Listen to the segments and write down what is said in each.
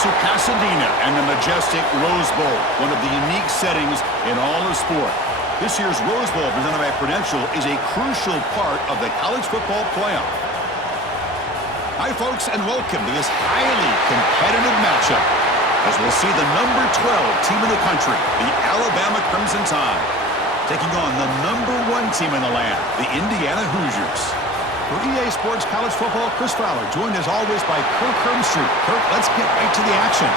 to Pasadena and the majestic Rose Bowl, one of the unique settings in all of sport. This year's Rose Bowl, presented by Prudential, is a crucial part of the college football playoff. Hi, folks, and welcome to this highly competitive matchup as we'll see the number 12 team in the country, the Alabama Crimson Tide, taking on the number 1 team in the land, the Indiana Hoosiers. For EA Sports College Football, Chris Fowler, joined as always by Kirk Hermstreet. Kirk, let's get right to the action.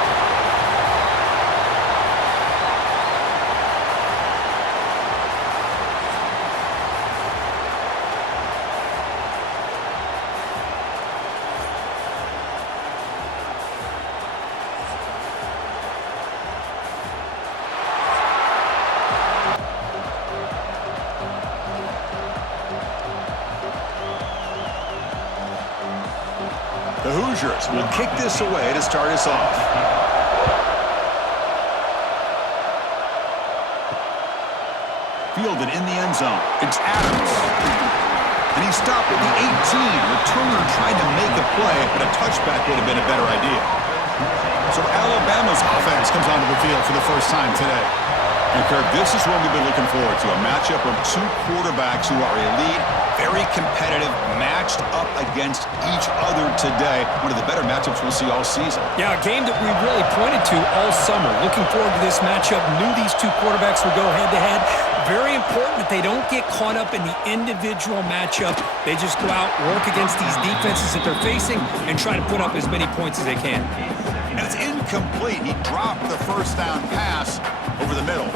The Hoosiers will kick this away to start us off. Fielded in the end zone. It's Adams. And he stopped at the 18. Returner tried to make a play, but a touchback would have been a better idea. So Alabama's offense comes onto the field for the first time today. And Kirk, this is what we've been looking forward to, a matchup of 2 quarterbacks who are elite, very competitive, matched up against each other today. One of the better matchups we'll see all season. Yeah, a game that we really pointed to all summer. Looking forward to this matchup. Knew these 2 quarterbacks would go head-to-head. Very important that they don't get caught up in the individual matchup. They just go out, work against these defenses that they're facing, and try to put up as many points as they can. And it's incomplete. He dropped the first down pass over the middle.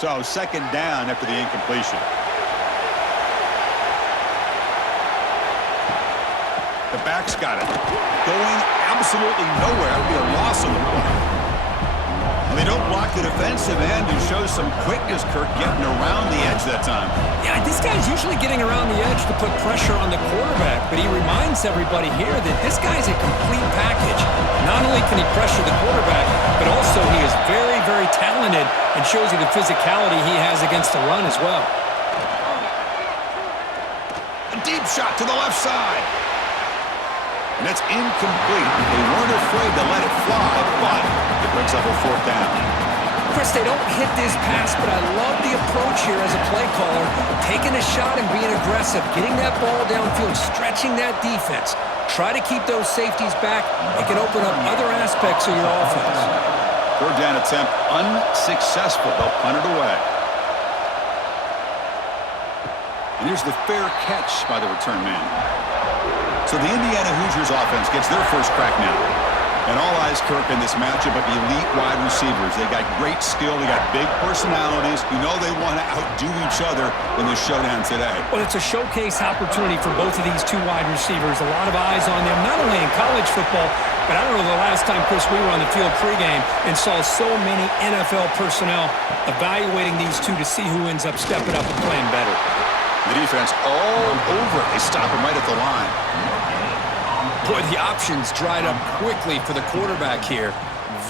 So, second down after the incompletion. The back's got it. Going absolutely nowhere. That would be a loss on the play. And they don't block the defensive end and show some quickness, Kirk, getting around the edge that time. Yeah, this guy's usually getting around the edge to put pressure on the quarterback, but he reminds everybody here that this guy's a complete package. Not only can he pressure the quarterback, but also he is very, very talented and shows you the physicality he has against the run as well. A deep shot to the left side. And that's incomplete. They weren't afraid to let it fly, but it brings up a 4th down. Chris, they don't hit this pass, but I love the approach here as a play caller. Taking a shot and being aggressive, getting that ball downfield, stretching that defense. Try to keep those safeties back. It can open up other aspects of your offense. 3rd down attempt unsuccessful. They'll punt it away. And here's the fair catch by the return man. So the Indiana Hoosiers offense gets their first crack now. And all eyes, Kirk, in this matchup of elite wide receivers. They got great skill. They got big personalities. You know they want to outdo each other in this showdown today. Well, it's a showcase opportunity for both of these 2 wide receivers. A lot of eyes on them, not only in college football, but I don't know the last time, Chris, we were on the field pregame and saw so many NFL personnel evaluating these 2 to see who ends up stepping up and playing better. The defense all over it. They stop him right at the line. Boy, the options dried up quickly for the quarterback here.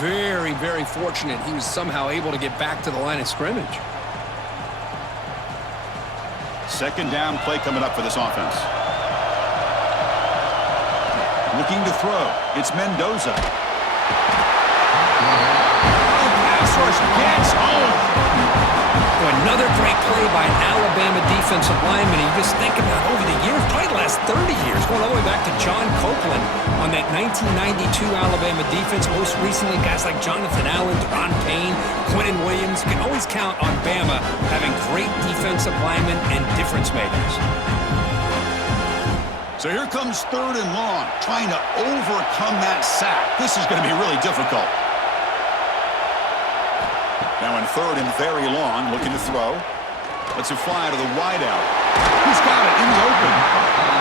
Very, very fortunate he was somehow able to get back to the line of scrimmage. Second down play coming up for this offense. Looking to throw. It's Mendoza. Pass rush gets home. Another great play by an Alabama defensive lineman. You just think about over the years, probably the last 30 years, going all the way back to John Copeland on that 1992 Alabama defense. Most recently, guys like Jonathan Allen, Deron Payne, Quentin Williams. You can always count on Bama having great defensive linemen and difference makers. So here comes 3rd and long, trying to overcome that sack. This is going to be really difficult. Now in 3rd and very long, looking to throw. Lets it fly to the wideout. He's got it in the open.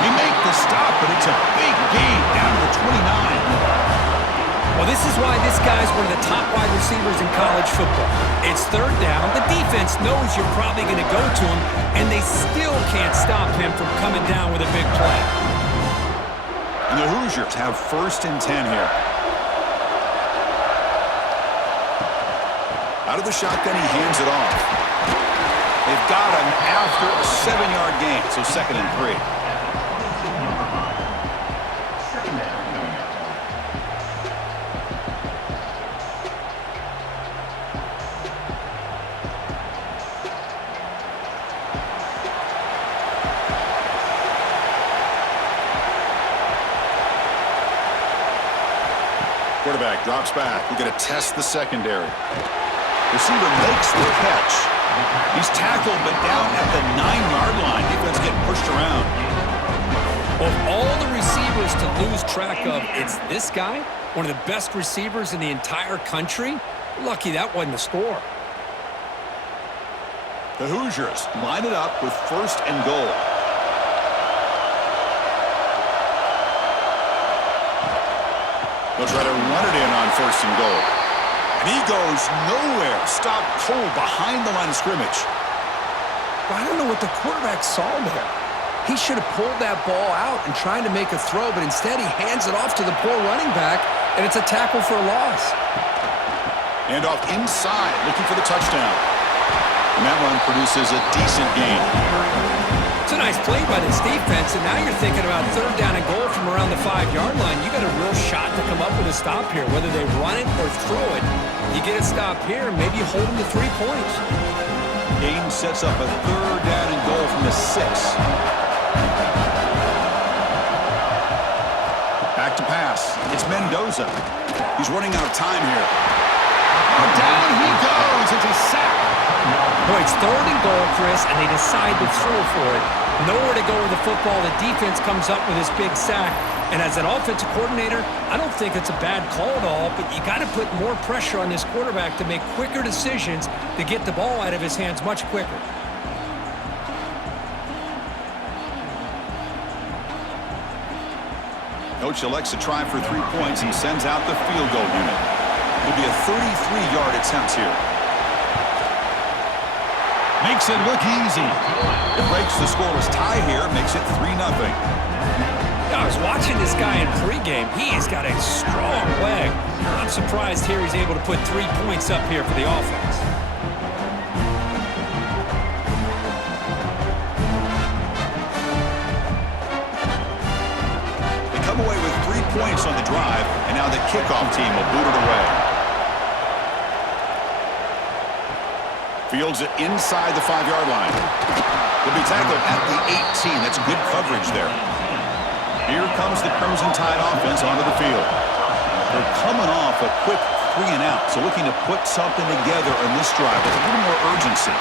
He make the stop, but it's a big gain down to the 29. Well, this is why this guy's one of the top wide receivers in college football. It's 3rd down. The defense knows you're probably going to go to him, and they still can't stop him from coming down with a big play. And the Hoosiers have 1st and 10 here. Out of the shotgun, he hands it off. They've got him after a 7-yard gain, so 2nd and 3. Quarterback drops back. We're going to test the secondary. Receiver makes the catch. He's tackled, but down at the 9-yard line. Defense getting pushed around. Of all the receivers to lose track of, it's this guy, one of the best receivers in the entire country. Lucky that wasn't the score. The Hoosiers line it up with 1st and goal. They'll try to run it in on 1st and goal. And he goes nowhere. Stopped cold behind the line of scrimmage. I don't know what the quarterback saw there. He should have pulled that ball out and tried to make a throw, but instead he hands it off to the poor running back, and it's a tackle for a loss. And off inside, looking for the touchdown. And that run produces a decent gain. It's a nice play by this defense, and now you're thinking about 3rd down and goal from around the 5-yard line. You got a real shot to come up with a stop here, whether they run it or throw it. You get a stop here, maybe you hold them to 3 points. Game sets up a 3rd down and goal from the 6. Back to pass. It's Mendoza. He's running out of time here. Down he goes. It's a sack. Boy, it's 3rd and goal, Chris, and they decide to throw for it. Nowhere to go with the football. The defense comes up with this big sack. And as an offensive coordinator, I don't think it's a bad call at all, but you got to put more pressure on this quarterback to make quicker decisions to get the ball out of his hands much quicker. Coach elects to try for 3 points and sends out the field goal unit. It'll be a 33-yard attempt here. Makes it look easy. It breaks the scoreless tie here, makes it 3-0. I was watching this guy in pregame. He's got a strong leg. I'm surprised here he's able to put 3 points up here for the offense. They come away with 3 points on the drive, and now the kickoff team will boot it away. Fields it inside the 5-yard line. Will be tackled at the 18. That's good coverage there. Here comes the Crimson Tide offense onto the field. They're coming off a quick 3-and-out, so looking to put something together in this drive with a little more urgency.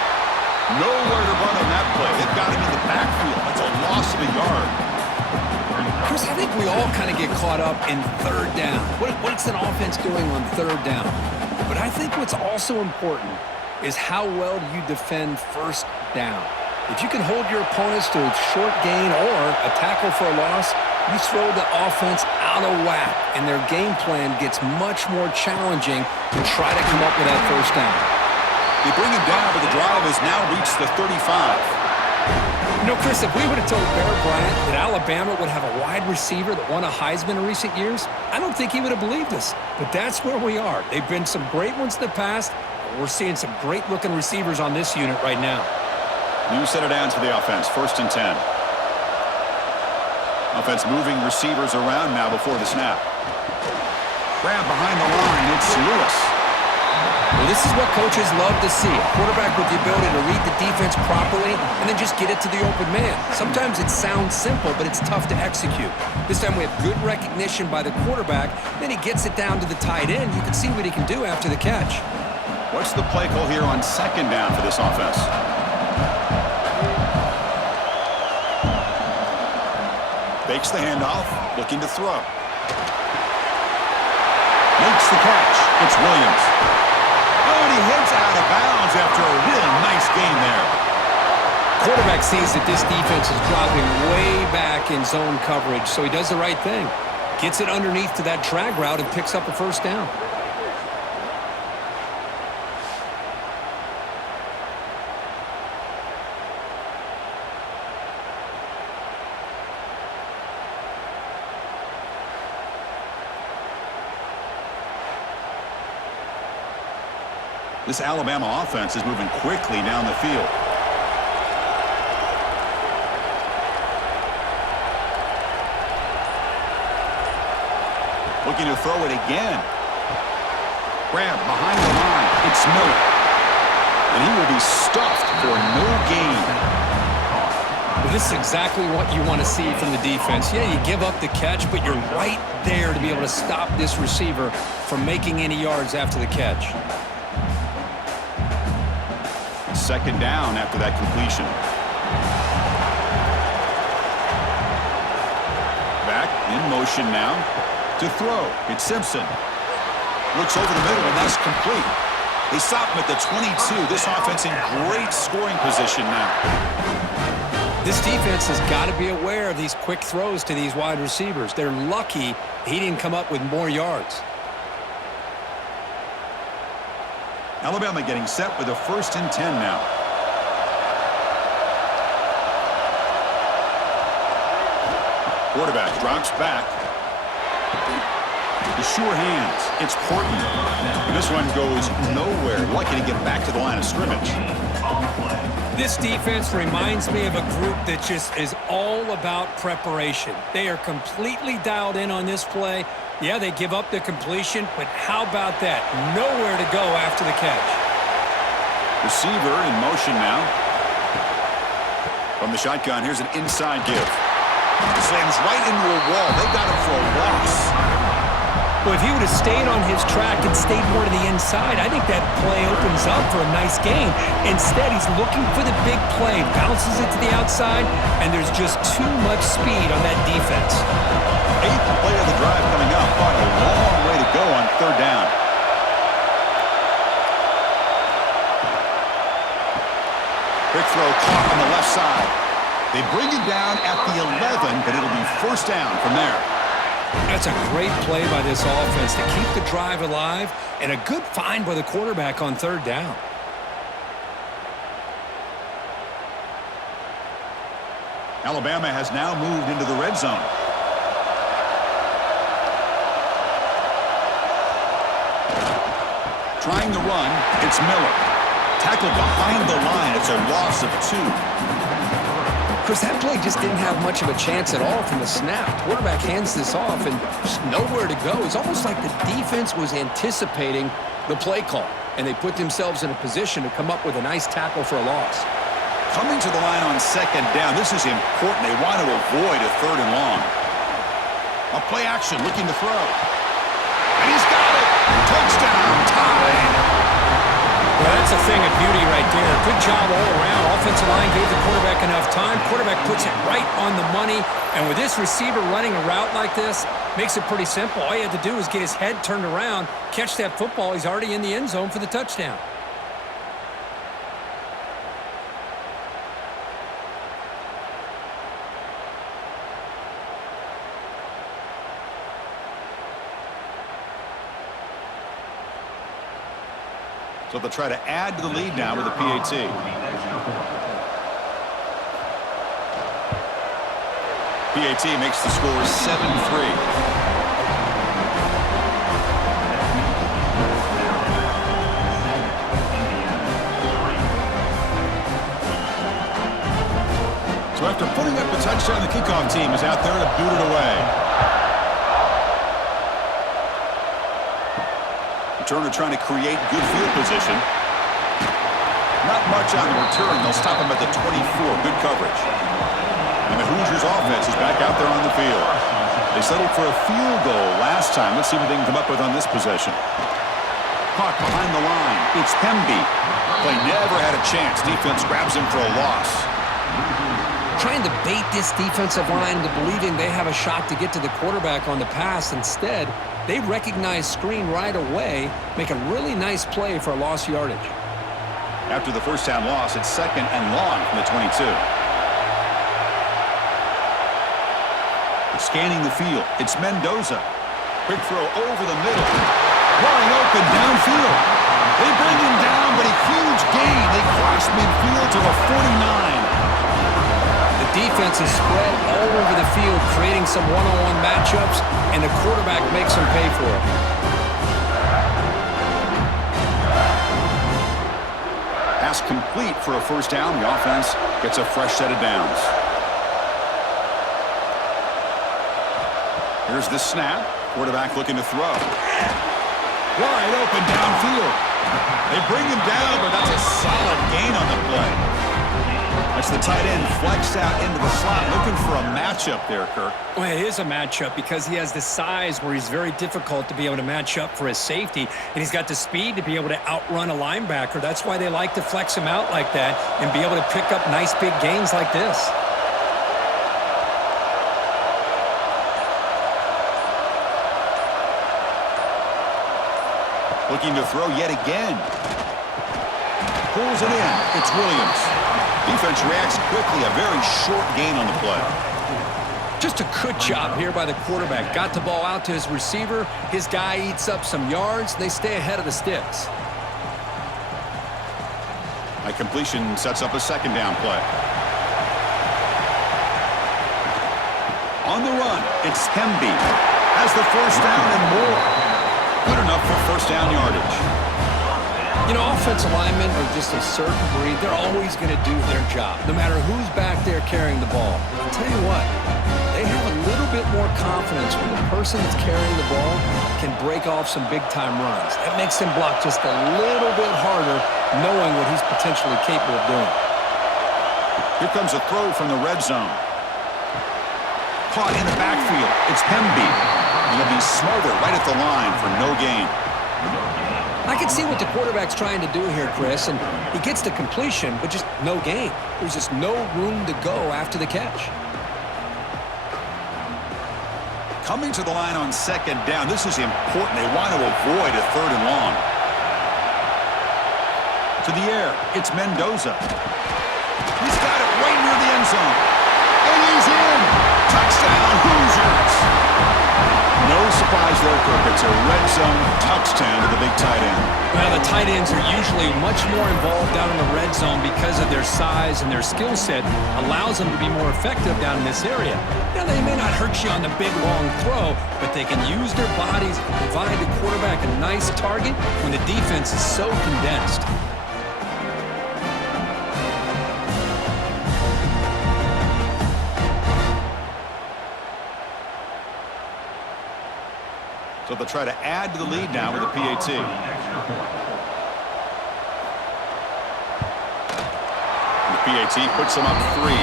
Nowhere to run on that play. They've got him in the backfield. That's a loss of a yard. Chris, I think we all kind of get caught up in 3rd down. What's an offense doing on 3rd down? But I think what's also important is how well do you defend 1st down. If you can hold your opponents to a short gain or a tackle for a loss, you throw the offense out of whack, and their game plan gets much more challenging to try to come up with that 1st down. They bring him down, but the drive has now reached the 35. You know, Chris, if we would have told Bear Bryant that Alabama would have a wide receiver that won a Heisman in recent years, I don't think he would have believed us. But that's where we are. They've been some great ones in the past. We're seeing some great-looking receivers on this unit right now. New set of downs for the offense, 1st and 10. Offense moving receivers around now before the snap. Grab behind the line, it's Lewis. Well, this is what coaches love to see. A quarterback with the ability to read the defense properly and then just get it to the open man. Sometimes it sounds simple, but it's tough to execute. This time we have good recognition by the quarterback. Then he gets it down to the tight end. You can see what he can do after the catch. What's the play call here on 2nd down for this offense? Fakes the handoff, looking to throw. Makes the catch. It's Williams. Oh, and he heads out of bounds after a really nice gain there. Quarterback sees that this defense is dropping way back in zone coverage, so he does the right thing. Gets it underneath to that drag route and picks up a 1st down. This Alabama offense is moving quickly down the field. Looking to throw it again. Grab behind the line. It's Miller. And he will be stuffed for no gain. Well, this is exactly what you want to see from the defense. Yeah, you give up the catch, but you're right there to be able to stop this receiver from making any yards after the catch. Second down after that completion. Back in motion now to throw. It's Simpson. Looks over the middle, and that's complete. They stop him at the 22. This offense in great scoring position now. This defense has got to be aware of these quick throws to these wide receivers. They're lucky he didn't come up with more yards. Alabama getting set with a 1st and 10 now. Quarterback drops back. The sure hands. It's Portland. And this one goes nowhere. Lucky to get back to the line of scrimmage. This defense reminds me of a group that just is all about preparation. They are completely dialed in on this play. Yeah, they give up the completion, but how about that? Nowhere to go after the catch. Receiver in motion now. From the shotgun, here's an inside give. Slams right into a wall. They got him for a loss. Well, if he would have stayed on his track and stayed more to the inside, I think that play opens up for a nice gain. Instead, he's looking for the big play, bounces it to the outside, and there's just too much speed on that defense. 8th play of the drive coming up, but a long way to go on 3rd down. Quick throw caught on the left side. They bring it down at the 11, but it'll be 1st down from there. That's a great play by this offense to keep the drive alive, and a good find by the quarterback on 3rd down. Alabama has now moved into the red zone. Trying to run, it's Miller. Tackled behind the line. It's a loss of 2. Chris, that play just didn't have much of a chance at all from the snap. Quarterback hands this off and just nowhere to go. It's almost like the defense was anticipating the play call, and they put themselves in a position to come up with a nice tackle for a loss. Coming to the line on 2nd down. This is important. They want to avoid a 3rd and long. A play action, looking to throw. And he's got it. Touchdown, tied. Well, that's a thing of beauty right there. Good job all around. Offensive line gave the quarterback enough time. Quarterback puts it right on the money. And with this receiver running a route like this, makes it pretty simple. All you have to do is get his head turned around, catch that football. He's already in the end zone for the touchdown. So they'll try to add to the lead now with a PAT. PAT makes the score 7-3. So after putting up a touchdown, the kickoff team is out there to boot it away. Returner trying to create good field position. Not much on the return. They'll stop him at the 24. Good coverage. And the Hoosiers offense is back out there on the field. They settled for a field goal last time. Let's see what they can come up with on this possession. Caught behind the line. It's Pemby. Play never had a chance. Defense grabs him for a loss. Trying to bait this defensive line into believing they have a shot to get to the quarterback on the pass. Instead, they recognize screen right away, make a really nice play for a lost yardage. After the 1st down loss, it's 2nd and long from the 22. Scanning the field, it's Mendoza. Quick throw over the middle. Wide open downfield. They bring him down, but a huge gain. They cross midfield to the 49. The defense is spread all over the field, creating some one-on-one matchups, and the quarterback makes them pay for it. Pass complete for a 1st down. The offense gets a fresh set of downs. Here's the snap. Quarterback looking to throw. Wide open downfield. They bring him down, but that's a solid gain on the play. That's the tight end flexed out into the slot, looking for a matchup there, Kirk. Well, it is a matchup because he has the size where he's very difficult to be able to match up for his safety, and he's got the speed to be able to outrun a linebacker. That's why they like to flex him out like that and be able to pick up nice big gains like this. Looking to throw yet again. Pulls it in. It's Williams. Defense reacts quickly. A very short gain on the play. Just a good job here by the quarterback. Got the ball out to his receiver. His guy eats up some yards. They stay ahead of the sticks. A completion sets up a second down play. On the run, it's Hemby. Has the first down and more. Good enough for first down yardage. You know, offensive linemen are just a certain breed. They're always going to do their job, no matter who's back there carrying the ball. I'll tell you what, they have a little bit more confidence when the person that's carrying the ball can break off some big-time runs. That makes him block just a little bit harder, knowing what he's potentially capable of doing. Here comes a throw from the red zone. Caught in the backfield. It's Hemby. And he'll be smothered right at the line for no gain. I can see what the quarterback's trying to do here, Chris, and he gets the completion, but just no gain. There's just no room to go after the catch. Coming to the line on second down, this is important. They want to avoid a third and long. To the air, it's Mendoza. He's got it right near the end zone. And he's in. Touchdown, Hoosiers. No surprise there, Kirk. It's a red zone touchdown to the big tight end. Well, the tight ends are usually much more involved down in the red zone because of their size and their skill set allows them to be more effective down in this area. Now, they may not hurt you on the big, long throw, but they can use their bodies to provide the quarterback a nice target when the defense is so condensed. So they'll try to add to the lead now with a PAT. And the PAT puts them up 3.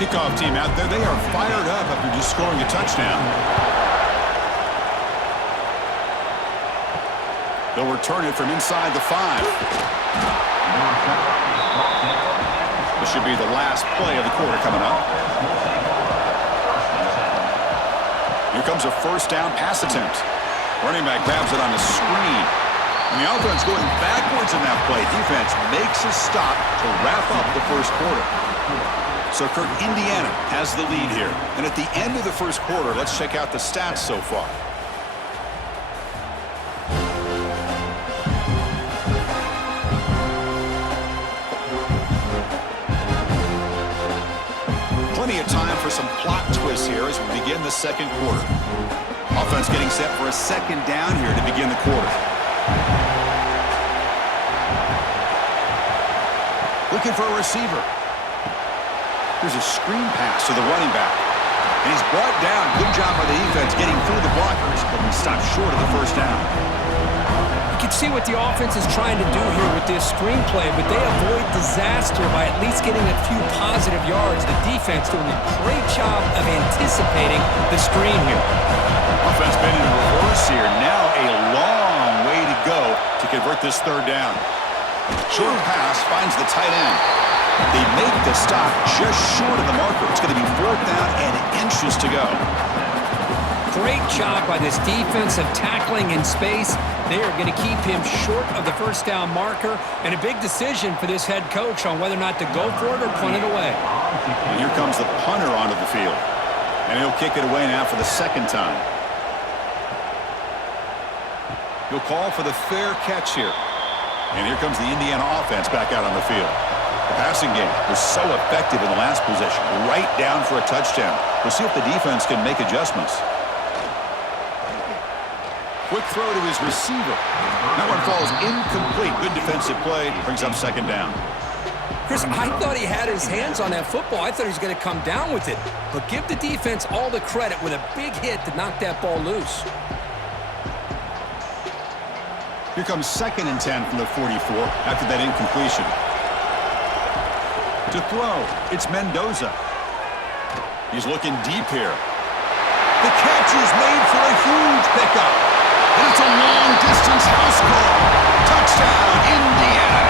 Kickoff team out there. They are fired up after just scoring a touchdown. They'll return it from inside the 5. This should be the last play of the quarter coming up. Here comes a first down pass attempt. Running back grabs it on a screen. And the offense going backwards in that play. Defense makes a stop to wrap up the first quarter. So, Kirk, Indiana has the lead here. And at the end of the first quarter, let's check out the stats so far. Plenty of time for some plot twists here as we begin the second quarter. Offense getting set for a second down here to begin the quarter. Looking for a receiver. Here's a screen pass to the running back. And he's brought down. Good job by the defense getting through the blockers, but he stopped short of the first down. You can see what the offense is trying to do here with this screenplay, but they avoid disaster by at least getting a few positive yards. The defense doing a great job of anticipating the screen here. Offense been in reverse here. Now a long way to go to convert this third down. Short pass finds the tight end. They make the stop just short of the marker. It's going to be fourth down and inches to go. Great job by this defense of tackling in space. They are going to keep him short of the first down marker, and a big decision for this head coach on whether or not to go for it or punt it away. And here comes the punter onto the field. And he'll kick it away now for the second time. He'll call for the fair catch here. And here comes the Indiana offense back out on the field. The passing game was so effective in the last possession, right down for a touchdown. We'll see if the defense can make adjustments. Quick throw to his receiver. That one falls incomplete. Good defensive play. Brings up second down. Chris, I thought he had his hands on that football. I thought he was going to come down with it. But give the defense all the credit with a big hit to knock that ball loose. Here comes 2nd and 10 from the 44 after that incompletion. To throw, it's Mendoza. He's looking deep here. The catch is made for a huge pickup. And it's a long-distance house call. Touchdown, Indiana.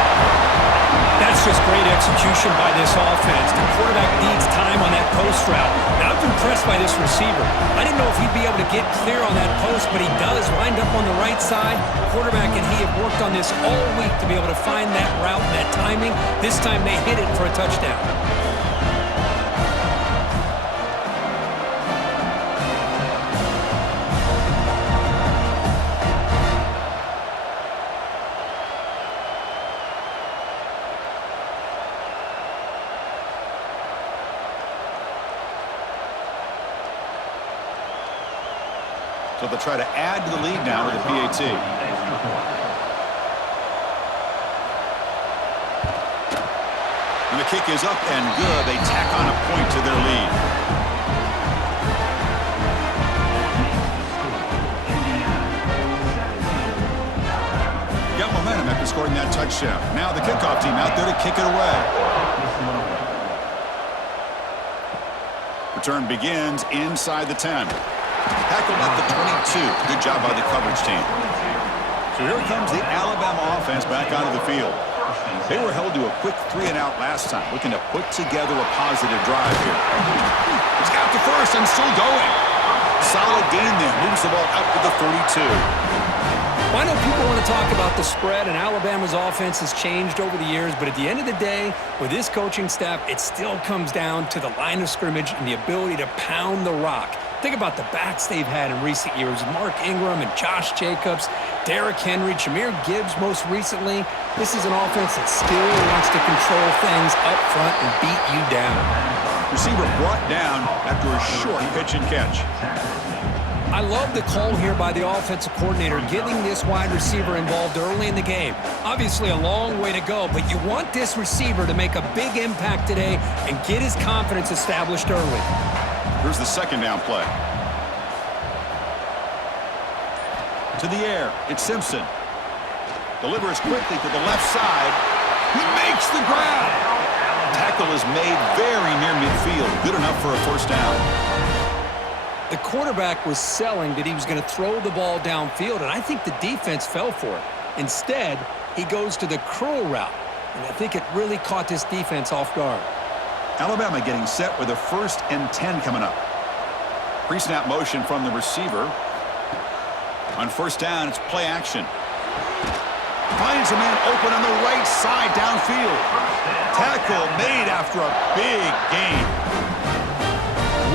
That's just great execution by this offense. The quarterback needs time on that post route. Now, I'm impressed by this receiver. I didn't know if he'd be able to get clear on that post, but he does. Lined up on the right side. Quarterback and he have worked on this all week to be able to find that route and that timing. This time they hit it for a touchdown. So they'll try to add to the lead now with a PAT. And the kick is up and good. They tack on a point to their lead. Got momentum after scoring that touchdown. Now the kickoff team out there to kick it away. Return begins inside the 10. Tackled at the 22. Good job by the coverage team. So here comes the Alabama offense back onto the field. They were held to a quick 3-and-out last time, looking to put together a positive drive here. It's got the first and still going. Solid gain there. Moves the ball out to the 32. Well, I know people want to talk about the spread, and Alabama's offense has changed over the years, but at the end of the day, with this coaching staff, it still comes down to the line of scrimmage and the ability to pound the rock. Think about the backs they've had in recent years. Mark Ingram and Josh Jacobs, Derrick Henry, Jahmyr Gibbs most recently. This is an offense that still wants to control things up front and beat you down. Receiver brought down after a short pitch and catch. I love the call here by the offensive coordinator, getting this wide receiver involved early in the game. Obviously a long way to go, but you want this receiver to make a big impact today and get his confidence established early. Here's the second down play. To the air, it's Simpson. Delivers quickly to the left side. He makes the grab. Tackle is made very near midfield. Good enough for a first down. The quarterback was selling that he was going to throw the ball downfield, and I think the defense fell for it. Instead, he goes to the curl route, and I think it really caught this defense off guard. Alabama getting set with a 1st and 10 coming up. Pre-snap motion from the receiver. On first down, it's play action. Finds a man open on the right side downfield. Tackle made after a big gain.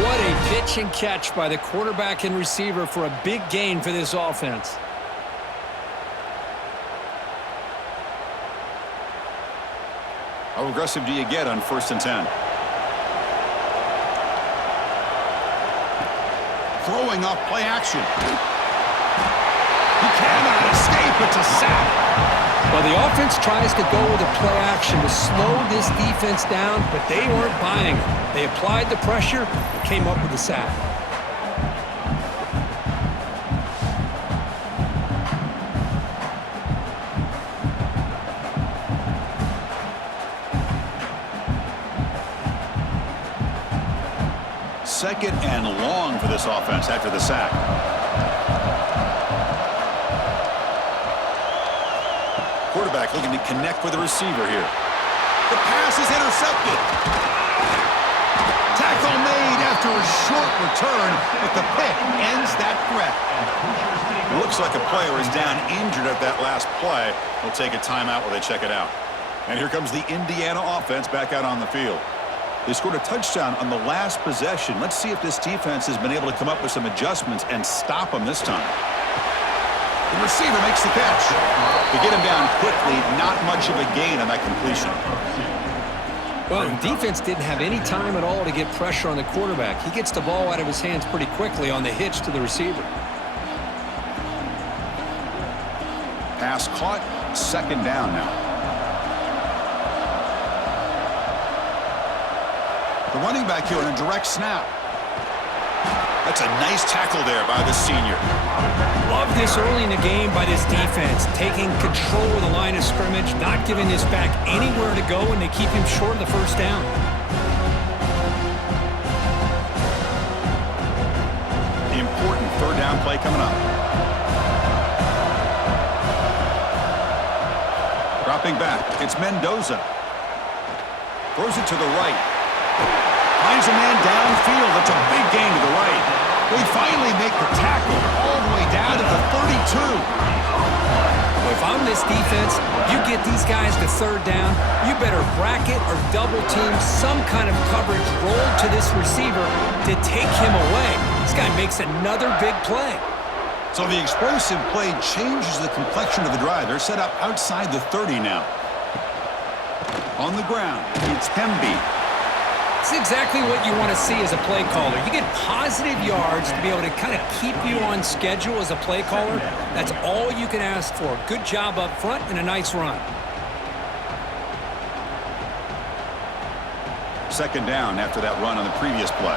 What a pitch and catch by the quarterback and receiver for a big gain for this offense. How aggressive do you get on 1st and 10? Throwing off play action. He cannot escape. It's a sack. Well, the offense tries to go with a play action to slow this defense down, but they weren't buying it. They applied the pressure and came up with a sack. Second and long for this offense after the sack. Quarterback looking to connect with the receiver here. The pass is intercepted. Tackle made after a short return, but the pick ends that threat. It looks like a player is down injured at that last play. We'll take a timeout while they check it out. And here comes the Indiana offense back out on the field. They scored a touchdown on the last possession. Let's see if this defense has been able to come up with some adjustments and stop them this time. The receiver makes the catch. To get him down quickly, not much of a gain on that completion. Well, the defense didn't have any time at all to get pressure on the quarterback. He gets the ball out of his hands pretty quickly on the hitch to the receiver. Pass caught. Second down now. The running back here on a direct snap. That's a nice tackle there by the senior. Love this early in the game by this defense, taking control of the line of scrimmage, not giving this back anywhere to go, and they keep him short of the first down. The important third down play coming up. Dropping back, it's Mendoza. Throws it to the right. Finds a man downfield. That's a big gain to the right. They finally make the tackle all the way down to the 32. Well, if I'm this defense, you get these guys to third down, you better bracket or double team some kind of coverage roll to this receiver to take him away. This guy makes another big play. So the explosive play changes the complexion of the drive. They're set up outside the 30 now. On the ground, it's Hemby. It's exactly what you want to see as a play caller. You get positive yards to be able to kind of keep you on schedule as a play caller. That's all you can ask for. Good job up front and a nice run. Second down after that run on the previous play.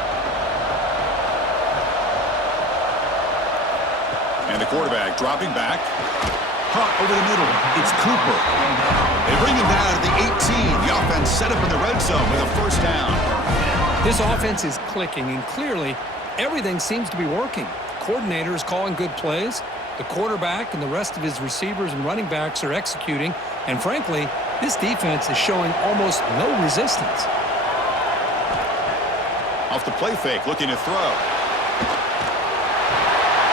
And the quarterback dropping back. Caught over the middle. It's Cooper. They bring him down to the 18. The offense set up in the red zone with a first down. This offense is clicking, and clearly everything seems to be working. The coordinator is calling good plays. The quarterback and the rest of his receivers and running backs are executing. And frankly, this defense is showing almost no resistance. Off the play fake, looking to throw.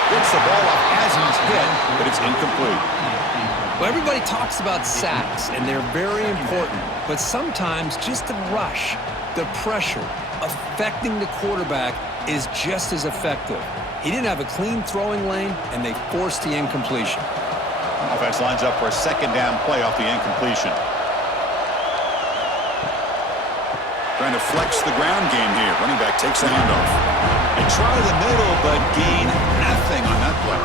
Gets the ball off as he's hit, but it's incomplete. Well, everybody talks about sacks, and they're very important. But sometimes just the rush, the pressure, affecting the quarterback is just as effective. He didn't have a clean throwing lane, and they forced the incompletion. Offense lines up for a second down play off the incompletion. Trying to flex the ground game here. Running back takes the handoff. They try the middle, but gain nothing on that play.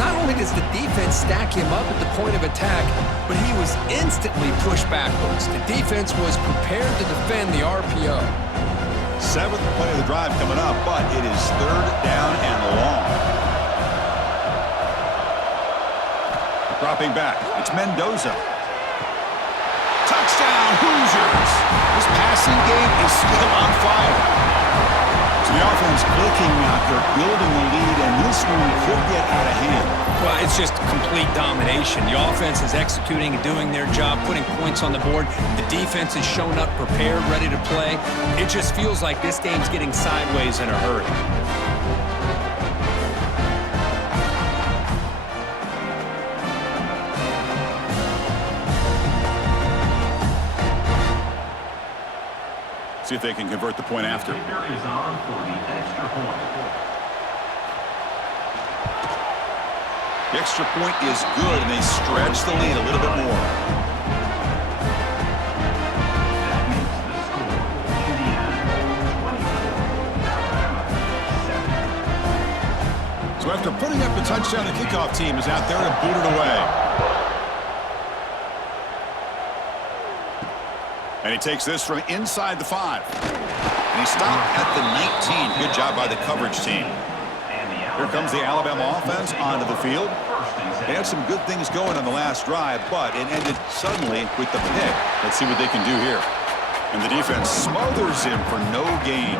Not only does the defense stack him up at the point of attack, but he was instantly pushed backwards. The defense was prepared to defend the RPO. Seventh play of the drive coming up, but it is third down and long. Dropping back, it's Mendoza. Touchdown, Hoosiers! This passing game is still on fire. So the offense clicking out, they're building the lead, and this one could get out of hand. Well, it's just complete domination. The offense is executing and doing their job, putting points on the board. The defense is showing up prepared, ready to play. It just feels like this game's getting sideways in a hurry. See if they can convert the point after. The extra point is good, and they stretch the lead a little bit more. So after putting up the touchdown, the kickoff team is out there to boot it away. And he takes this from inside the 5. And he stopped at the 19. Good job by the coverage team. Here comes the Alabama offense onto the field. They had some good things going on the last drive, but it ended suddenly with the pick. Let's see what they can do here. And the defense smothers him for no gain.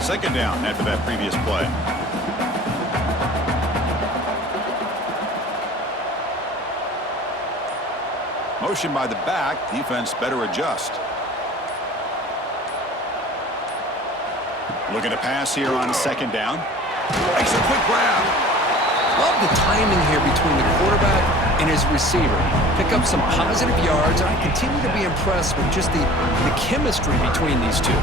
Second down after that previous play. Motion by the back. Defense better adjust. Looking to pass here on second down. Makes a quick grab. Love the timing here between the quarterback and his receiver. Pick up some positive yards, and I continue to be impressed with just the chemistry between these two.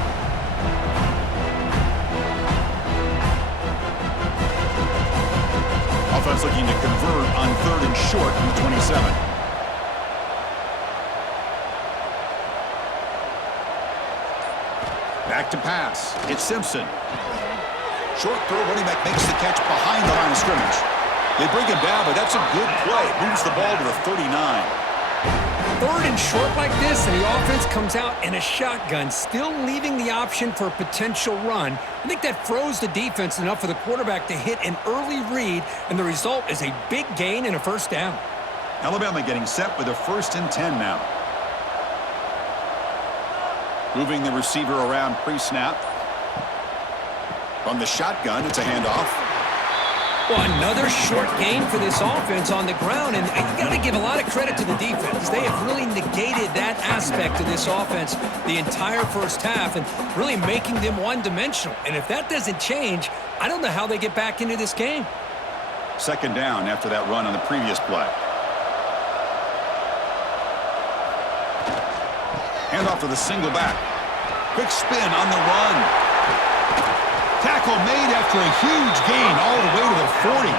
Offense looking to convert on third and short from the 27. Back to pass. It's Simpson. Short throw, running back makes the catch behind the line of scrimmage. They bring him down, but that's a good play. Moves the ball to the 39. Third and short like this, and the offense comes out in a shotgun, still leaving the option for a potential run. I think that froze the defense enough for the quarterback to hit an early read, and the result is a big gain and a first down. Alabama getting set with a 1st and 10 now. Moving the receiver around pre-snap. From the shotgun, it's a handoff. Well, another short gain for this offense on the ground, and you got to give a lot of credit to the defense. They have really negated that aspect of this offense the entire first half and really making them one-dimensional. And if that doesn't change, I don't know how they get back into this game. 2nd down after that run on the previous play. Handoff to the single back. Quick spin on the run. Tackle made after a huge gain all the way to the 40.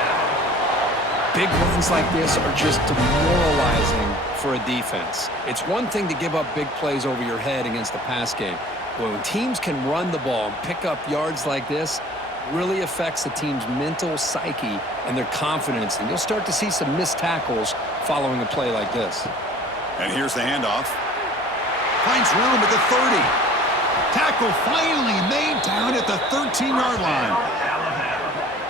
Big runs like this are just demoralizing for a defense. It's one thing to give up big plays over your head against the pass game. But when teams can run the ball and pick up yards like this, it really affects the team's mental psyche and their confidence. And you'll start to see some missed tackles following a play like this. And here's the handoff. Finds room at the 30. Tackle finally made down at the 13-yard line.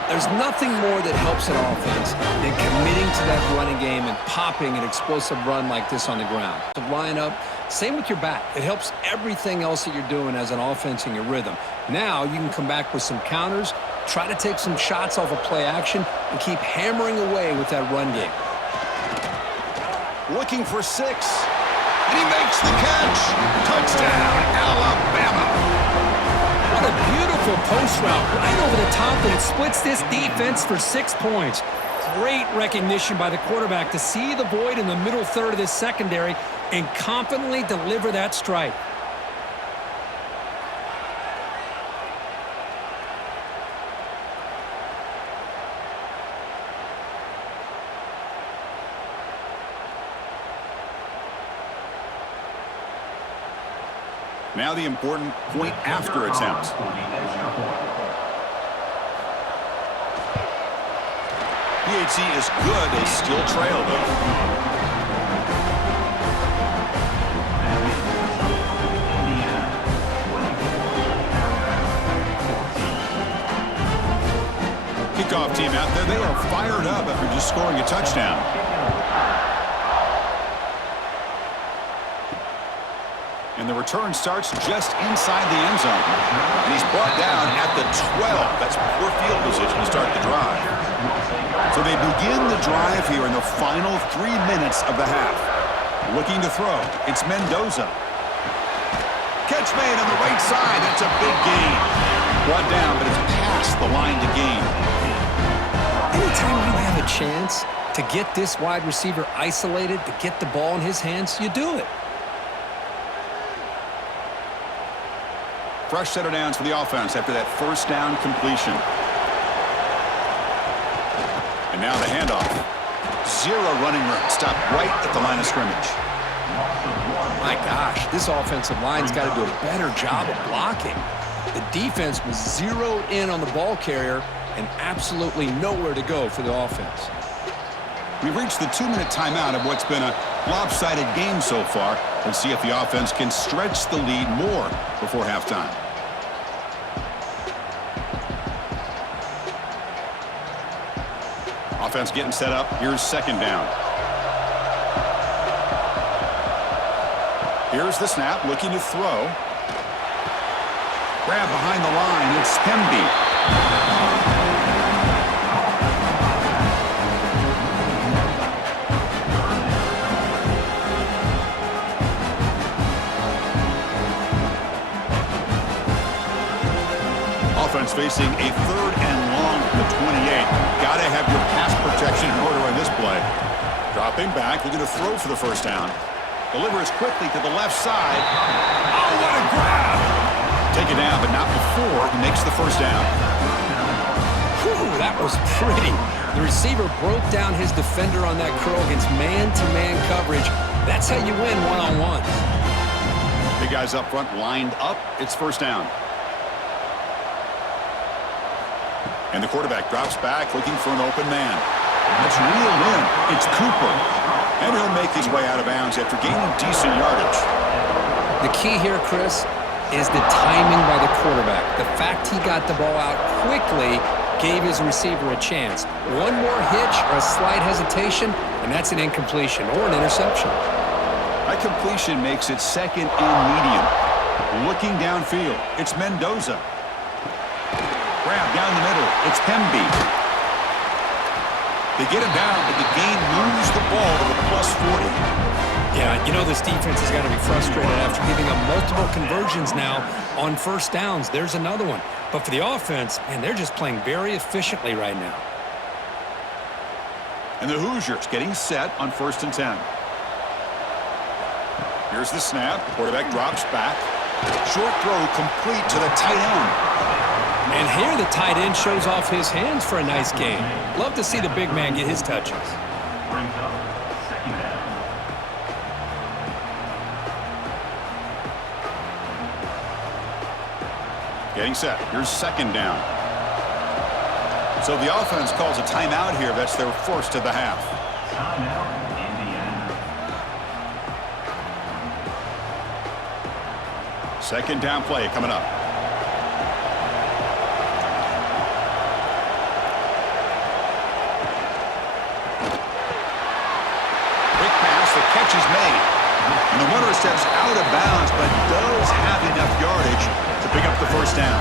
There's nothing more that helps an offense than committing to that running game and popping an explosive run like this on the ground. To line up, same with your back. It helps everything else that you're doing as an offense in your rhythm. Now you can come back with some counters, try to take some shots off of play action, and keep hammering away with that run game. Looking for 6. And he makes the catch. Touchdown, Alabama. What a beautiful post route right over the top, and it splits this defense for 6 points. Great recognition by the quarterback to see the void in the middle third of this secondary and confidently deliver that strike. Now the important point after attempt. PHC is good. They still trail, though. Kickoff team out there. They are fired up after just scoring a touchdown. And the return starts just inside the end zone. And he's brought down at the 12. That's poor field position to start the drive. So they begin the drive here in the final 3 minutes of the half. Looking to throw. It's Mendoza. Catch made on the right side. That's a big gain. Brought down, but it's past the line to gain. Anytime you have a chance to get this wide receiver isolated, to get the ball in his hands, you do it. Fresh set of downs for the offense after that 1st down completion. And now the handoff. 0 running room. Stopped right at the line of scrimmage. My gosh, this offensive line's got to do a better job of blocking. The defense was zeroed in on the ball carrier and absolutely nowhere to go for the offense. We've reached the 2-minute timeout of what's been a lopsided game so far. Let's see if the offense can stretch the lead more before halftime. Offense getting set up. Here's 2nd down. Here's the snap, looking to throw. Grab behind the line. It's Hemby. Offense facing a 3rd and long at the 28. Got to have your pass protection in order on this play. Dropping back, looking to throw for the 1st down. Delivers quickly to the left side. Oh, what a grab! Take it down, but not before he makes the 1st down. Whew, that was pretty. The receiver broke down his defender on that curl against man-to-man coverage. That's how you win one-on-ones. Big guys up front lined up. It's 1st down. And the quarterback drops back looking for an open man. That's reeled in. It's Cooper. And he'll make his way out of bounds after gaining decent yardage. The key here, Chris, is the timing by the quarterback. The fact he got the ball out quickly gave his receiver a chance. One more hitch or a slight hesitation, and that's an incompletion or an interception. That completion makes it second and medium. Looking downfield, it's Mendoza. Grab down the middle, it's Hemby. They get him down, but the gain moves the ball to the +40. Yeah, you know this defense has got to be frustrated after giving up multiple conversions now on first downs. There's another one. But for the offense, man, they're just playing very efficiently right now. And the Hoosiers getting set on 1st and 10. Here's the snap. Quarterback drops back. Short throw complete to the tight end. And here the tight end shows off his hands for a nice gain. Love to see the big man get his touches. Getting set. Here's 2nd down. So the offense calls a timeout here. That's their first of the half. Second down play coming up. Quick pass. The catch is made. And the runner steps out of bounds, but does have enough yardage to pick up the first down.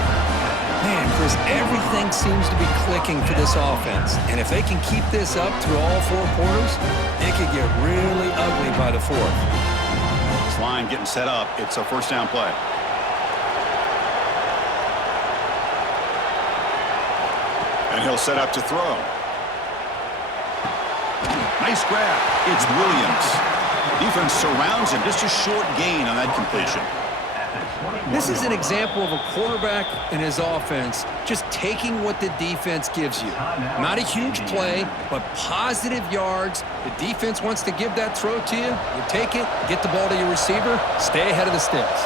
Man, Chris, everything seems to be clicking for this offense. And if they can keep this up through all 4 quarters, it could get really ugly by the 4th. This line getting set up. It's a first down play. And he'll set up to throw. Nice grab. It's Williams. Defense surrounds him. Just a short gain on that completion. This is an example of a quarterback and his offense just taking what the defense gives you. Not a huge play, but positive yards. The defense wants to give that throw to you. You take it, get the ball to your receiver, stay ahead of the sticks.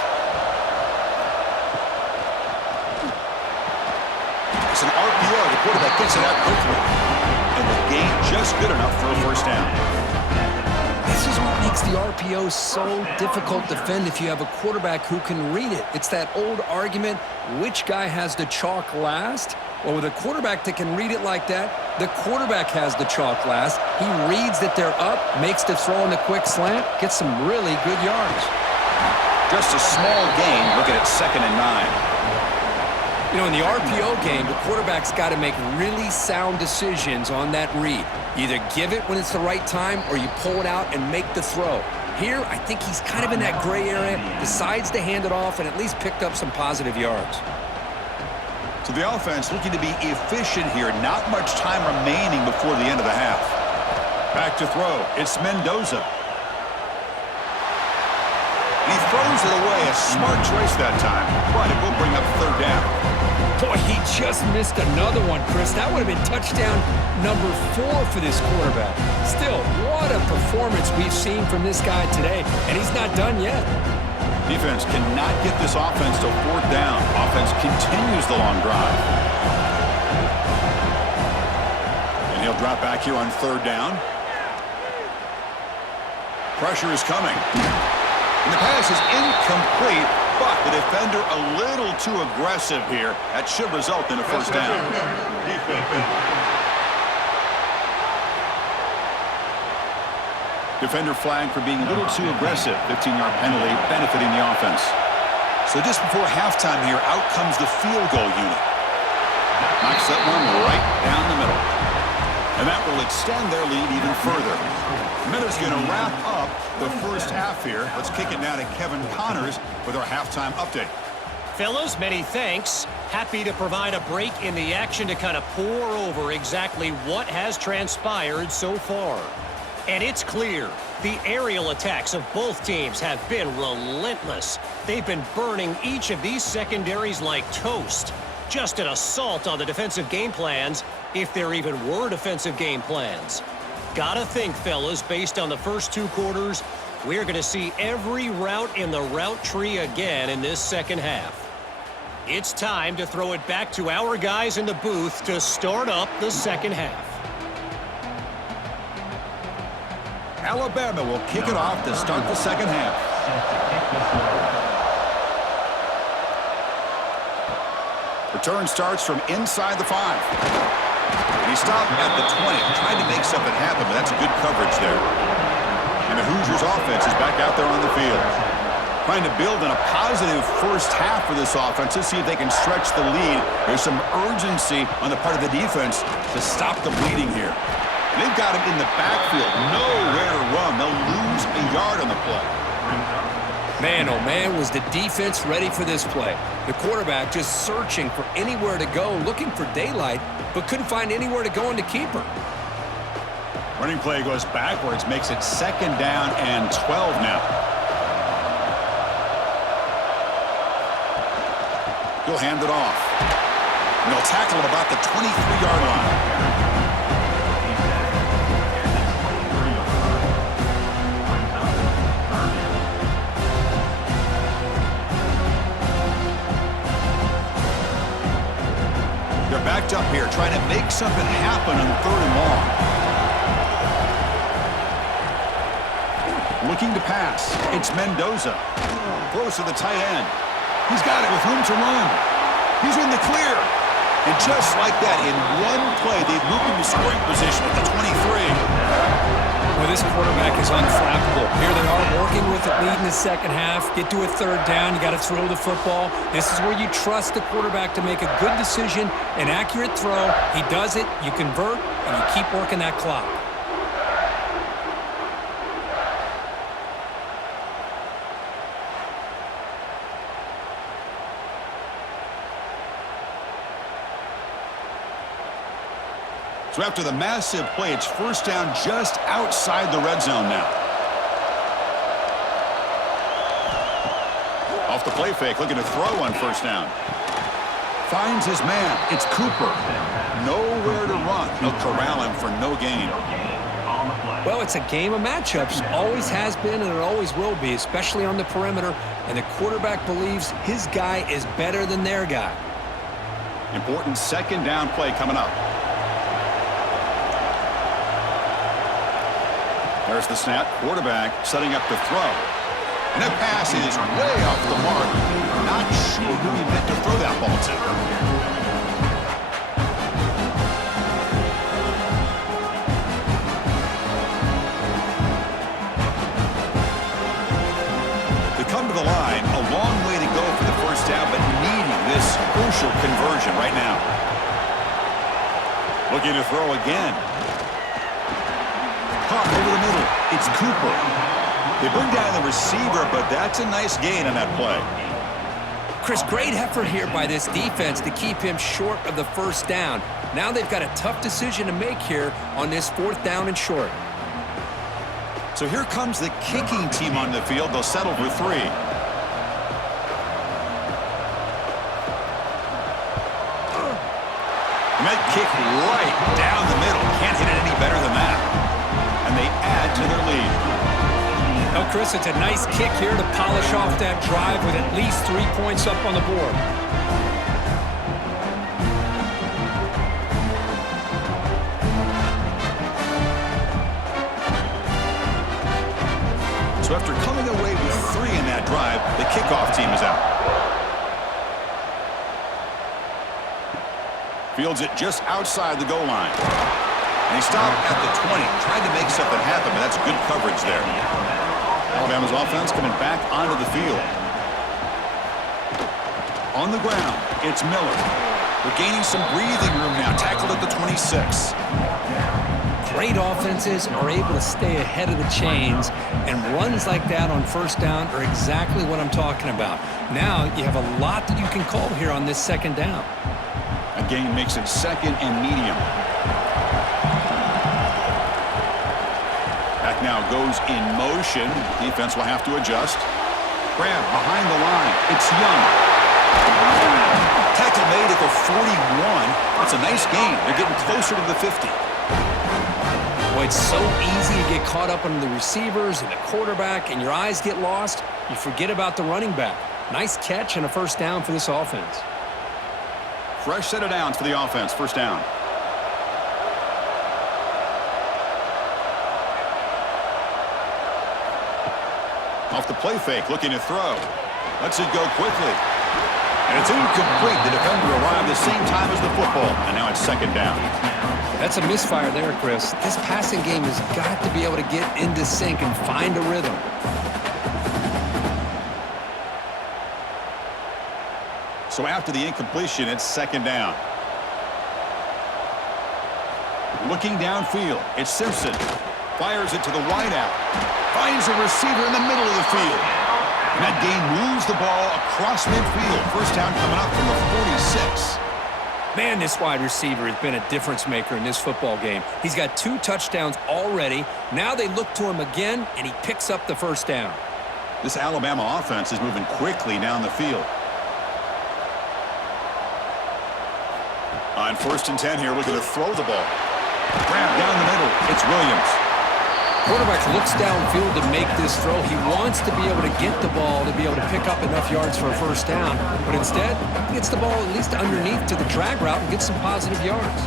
It's an RPO. The quarterback gets it out quickly. And the gain just good enough for a first down. This is what makes the RPO so difficult to defend if you have a quarterback who can read it. It's that old argument, which guy has the chalk last? Well, with a quarterback that can read it like that, the quarterback has the chalk last. He reads that they're up, makes the throw in the quick slant, gets some really good yards. Just a small gain. Looking at 2nd and 9. You know, in the RPO game, the quarterback's got to make really sound decisions on that read. Either give it when it's the right time or you pull it out and make the throw. Here, I think he's kind of in that gray area, decides to hand it off and at least picked up some positive yards. So the offense looking to be efficient here. Not much time remaining before the end of the half. Back to throw. It's Mendoza. And he throws it away. A smart choice that time. But it will bring up 3rd down. Boy, he just missed another one, Chris. That would have been touchdown number 4 for this quarterback. Still, what a performance we've seen from this guy today, and he's not done yet. Defense cannot get this offense to 4th down. Offense continues the long drive. And he'll drop back here on 3rd down. Pressure is coming. And the pass is incomplete. But the defender a little too aggressive here. That should result in a first down. Defender flagged for being a little too aggressive. 15-yard penalty benefiting the offense. So just before halftime here, out comes the field goal unit. Knocks that one right down the middle. And that will extend their lead even further. Miller's going to wrap up the first half here. Let's kick it now to Kevin Connors with our halftime update. Fellas, many thanks. Happy to provide a break in the action to kind of pour over exactly what has transpired so far. And it's clear, the aerial attacks of both teams have been relentless. They've been burning each of these secondaries like toast. Just an assault on the defensive game plans, if there even were defensive game plans. Gotta think, fellas, based on the first 2 quarters, we're going to see every route in the route tree again in this second half. It's time to throw it back to our guys in the booth to start up the second half. Alabama will kick it off to start the second half. Return starts from inside the 5. And he stopped at the 20, trying to make something happen, but that's good coverage there. And the Hoosiers offense is back out there on the field. Trying to build in a positive first half for this offense to see if they can stretch the lead. There's some urgency on the part of the defense to stop the bleeding here. And they've got him in the backfield, nowhere to run. They'll lose a yard on the play. Man, oh man, was the defense ready for this play. The quarterback just searching for anywhere to go, looking for daylight, but couldn't find anywhere to go in the keeper. Running play goes backwards, makes it second down and 12 now. He'll hand it off. And they'll tackle him about the 23-yard line. They're backed up here, trying to make something happen on 3rd and long. Looking to pass. It's Mendoza. Throws to the tight end. He's got it with room to run. He's in the clear. And just like that, in one play, they've moved into scoring position at the 23. Well, this quarterback is unflappable. Here they are working with the lead in the second half. Get to a 3rd down. You got to throw the football. This is where you trust the quarterback to make a good decision, an accurate throw. He does it, you convert, and you keep working that clock. So after the massive play, it's 1st down just outside the red zone now. Off the play fake, looking to throw on 1st down. Finds his man. It's Cooper. Nowhere to run. They'll corral him for no gain. Well, it's a game of matchups. Always has been and it always will be, especially on the perimeter. And the quarterback believes his guy is better than their guy. Important 2nd down play coming up. There's the snap. Quarterback setting up the throw. And that pass is way off the mark. Not sure who he meant to throw that ball to. They come to the line. A long way to go for the 1st down, but needing this crucial conversion right now. Looking to throw again. Caught over the middle. It's Cooper. They bring down the receiver, but that's a nice gain on that play. Chris, great effort here by this defense to keep him short of the 1st down. Now they've got a tough decision to make here on this 4th down and short. So here comes the kicking team on the field. They'll settle for 3. And that kick right down the middle. Can't hit it any better than that. And they add to their lead. Well, Chris, it's a nice kick here to polish off that drive with at least 3 points up on the board. So after coming away with 3 in that drive, the kickoff team is out. Fields it just outside the goal line. And he stopped at the 20, trying to make something happen, but that's good coverage there. Alabama's offense coming back onto the field. On the ground, it's Miller. They're gaining some breathing room now, tackled at the 26. Great offenses are able to stay ahead of the chains, and runs like that on 1st down are exactly what I'm talking about. Now you have a lot that you can call here on this 2nd down. A gain makes it 2nd and medium. Back now goes in motion. Defense will have to adjust. Grab behind the line. It's Young. Tackle made at the 41. That's a nice gain. They're getting closer to the 50. Boy, it's so easy to get caught up on the receivers and the quarterback, and your eyes get lost. You forget about the running back. Nice catch and a 1st down for this offense. fresh set of downs for the offense. First down. Off the play fake, looking to throw. Lets it go quickly. And it's incomplete. The defender arrived the same time as the football. And now it's second down. That's a misfire there, Chris. This passing game has got to be able to get into sync and find a rhythm. So after the incompletion, it's second down. Looking downfield, it's Simpson. Fires it to the wideout. Finds a receiver in the middle of the field. And that gain moves the ball across midfield. First down coming up from the 46. Man, this wide receiver has been a difference maker in this football game. He's got 2 touchdowns already. Now they look to him again, and he picks up the first down. This Alabama offense is moving quickly down the field. On 1st and 10 here, looking to throw the ball. Grab down the middle. It's Williams. Quarterback looks downfield to make this throw. He wants to be able to get the ball to be able to pick up enough yards for a first down. But instead, he gets the ball at least underneath to the drag route and gets some positive yards.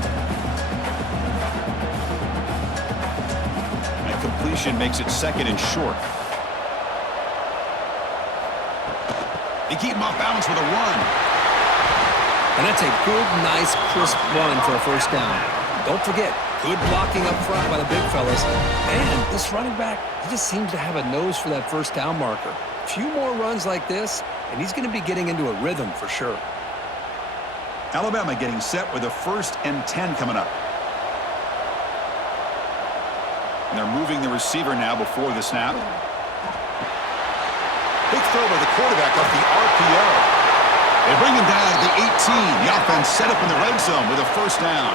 That completion makes it second and short. They keep him off balance with a run. And that's a good, nice, crisp run for a first down. Don't forget, good blocking up front by the big fellas. And this running back, he just seems to have a nose for that first down marker. A few more runs like this, and he's going to be getting into a rhythm for sure. Alabama getting set with a 1st and 10 coming up. And they're moving the receiver now before the snap. Big throw by the quarterback off the RPO. They bring him down to the 18. The offense set up in the red zone with a first down.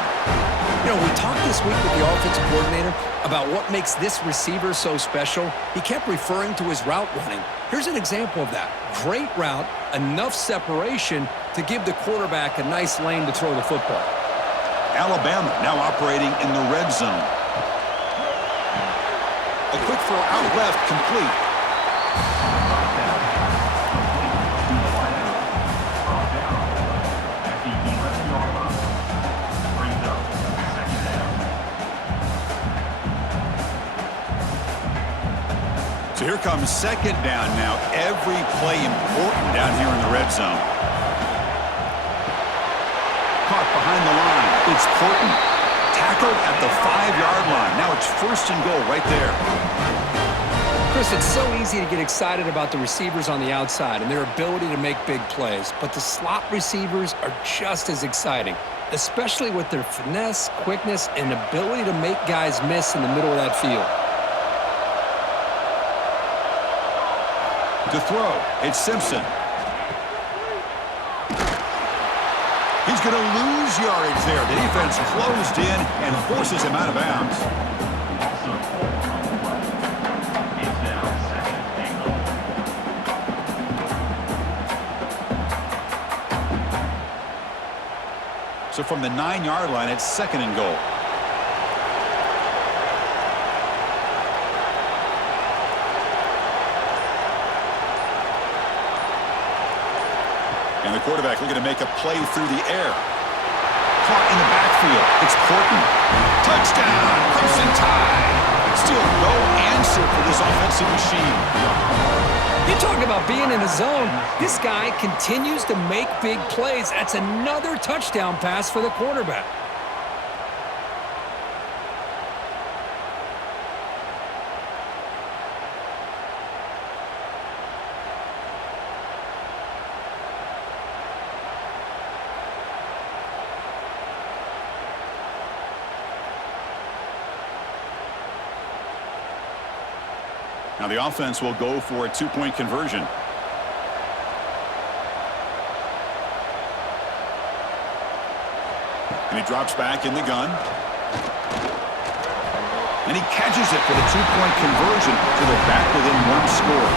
You know, we talked this week with the offensive coordinator about what makes this receiver so special. He kept referring to his route running. Here's an example of that. Great route, enough separation to give the quarterback a nice lane to throw the football. Alabama now operating in the red zone. A quick throw out left, complete. So here comes second down now. Every play important down here in the red zone. Caught behind the line. It's Horton. Tackled at the 5-yard line. Now it's 1st and goal right there. Chris, it's so easy to get excited about the receivers on the outside and their ability to make big plays. But the slot receivers are just as exciting, especially with their finesse, quickness, and ability to make guys miss in the middle of that field. To throw, it's Simpson. He's going to lose yardage there. The defense closed in and forces him out of bounds. So from the 9-yard line, it's 2nd and goal. And the quarterback looking to make a play through the air. Caught in the backfield. It's Horton. Touchdown! Crimson Tide. Still no answer for this offensive machine. You talk about being in a zone. This guy continues to make big plays. That's another touchdown pass for the quarterback. Now the offense will go for a 2-point conversion. And he drops back in the gun. And he catches it for the 2-point conversion, so they're back within 1 score.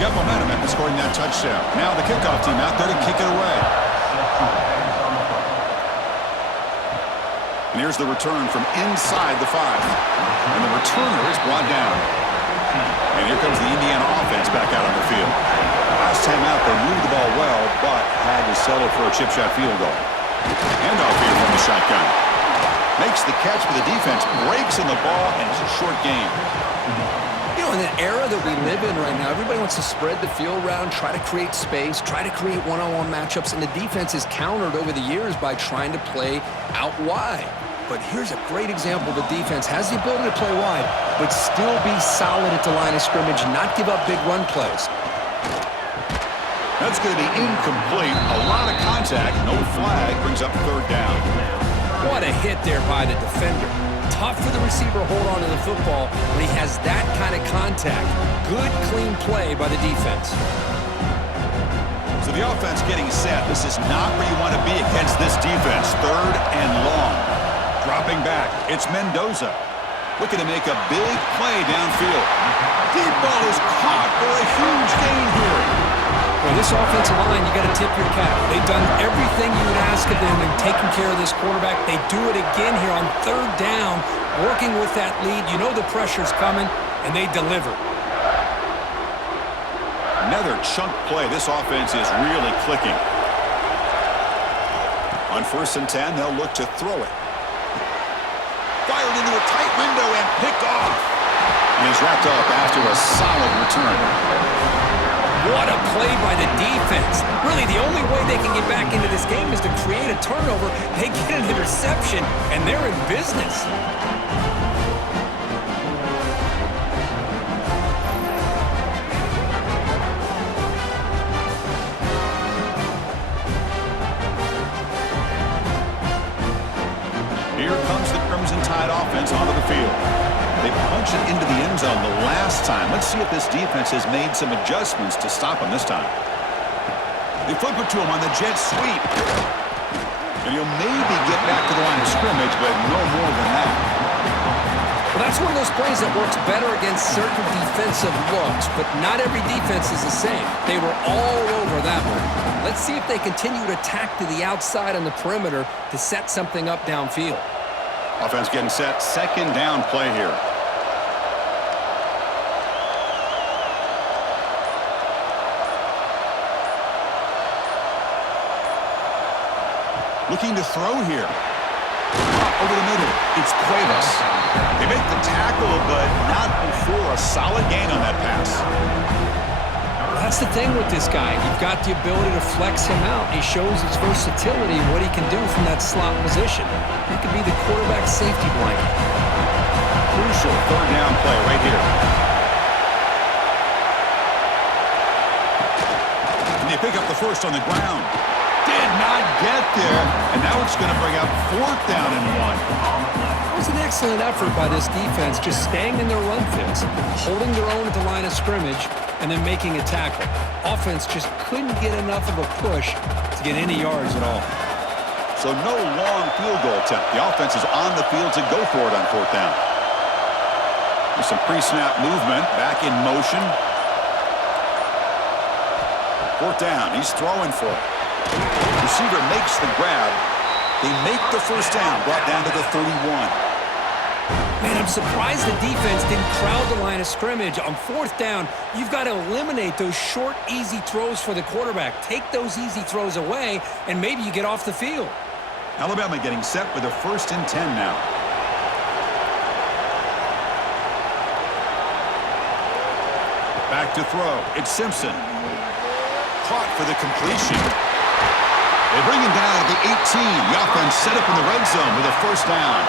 Got momentum after scoring that touchdown. Now the kickoff team out there to kick it away. And here's the return from inside the 5. And the returner is brought down. And here comes the Indiana offense back out on the field. Last time out, they moved the ball well, but had to settle for a chip shot field goal. Handoff here from the shotgun. Makes the catch for the defense, breaks in the ball, and it's a short game. You know, in the era that we live in right now, everybody wants to spread the field around, try to create space, try to create one-on-one matchups, and the defense is countered over the years by trying to play out wide. But here's a great example. The defense has the ability to play wide, but still be solid at the line of scrimmage, not give up big run plays. That's going to be incomplete. A lot of contact. No flag. Brings up third down. What a hit there by the defender. Tough for the receiver to hold on to the football when he has that kind of contact. Good, clean play by the defense. So the offense getting set. This is not where you want to be against this defense. Third and long. Dropping back. It's Mendoza. Looking to make a big play downfield. Deep ball is caught for a huge gain here. Well, this offensive line, you got to tip your cap. They've done everything you would ask of them in taking care of this quarterback. They do it again here on third down, working with that lead. You know the pressure's coming, and they deliver. Another chunk play. This offense is really clicking. On 1st and 10, they'll look to throw it. Fired into a tight window and picked off. And he's wrapped up after a solid return. What a play by the defense. Really, the only way they can get back into this game is to create a turnover. They get an interception, and they're in business. Here comes the Crimson Tide offense onto the field. They punch it into the end zone the last time. Let's see if this defense has made some adjustments to stop him this time. They flip it to him on the jet sweep. And he'll maybe get back to the line of scrimmage, but no more than that. Well, that's one of those plays that works better against certain defensive looks, but not every defense is the same. They were all over that one. Let's see if they continue to attack to the outside on the perimeter to set something up downfield. Offense getting set. Second down play here. Looking to throw here. Over the middle. It's Cuevas. They make the tackle, but not before a solid gain on that pass. That's the thing with this guy. You've got the ability to flex him out. He shows his versatility and what he can do from that slot position. He could be the quarterback safety blanket. Crucial third down play right here. And they pick up the first on the ground. Did not get there. And now it's going to bring up 4th down and 1. It was an excellent effort by this defense, just staying in their run fits, holding their own at the line of scrimmage, and then making a tackle. Offense just couldn't get enough of a push to get any yards at all. So no long field goal attempt. The offense is on the field to go for it on 4th down. There's some pre-snap movement, back in motion. 4th down, he's throwing for it. Receiver makes the grab. They make the first down, brought down to the 31. Man, I'm surprised the defense didn't crowd the line of scrimmage. On 4th down, you've got to eliminate those short, easy throws for the quarterback. Take those easy throws away, and maybe you get off the field. Alabama getting set with a 1st and 10 now. Back to throw. It's Simpson. Caught for the completion. They bring him down at the 18. The offense set up in the red zone with a 1st down.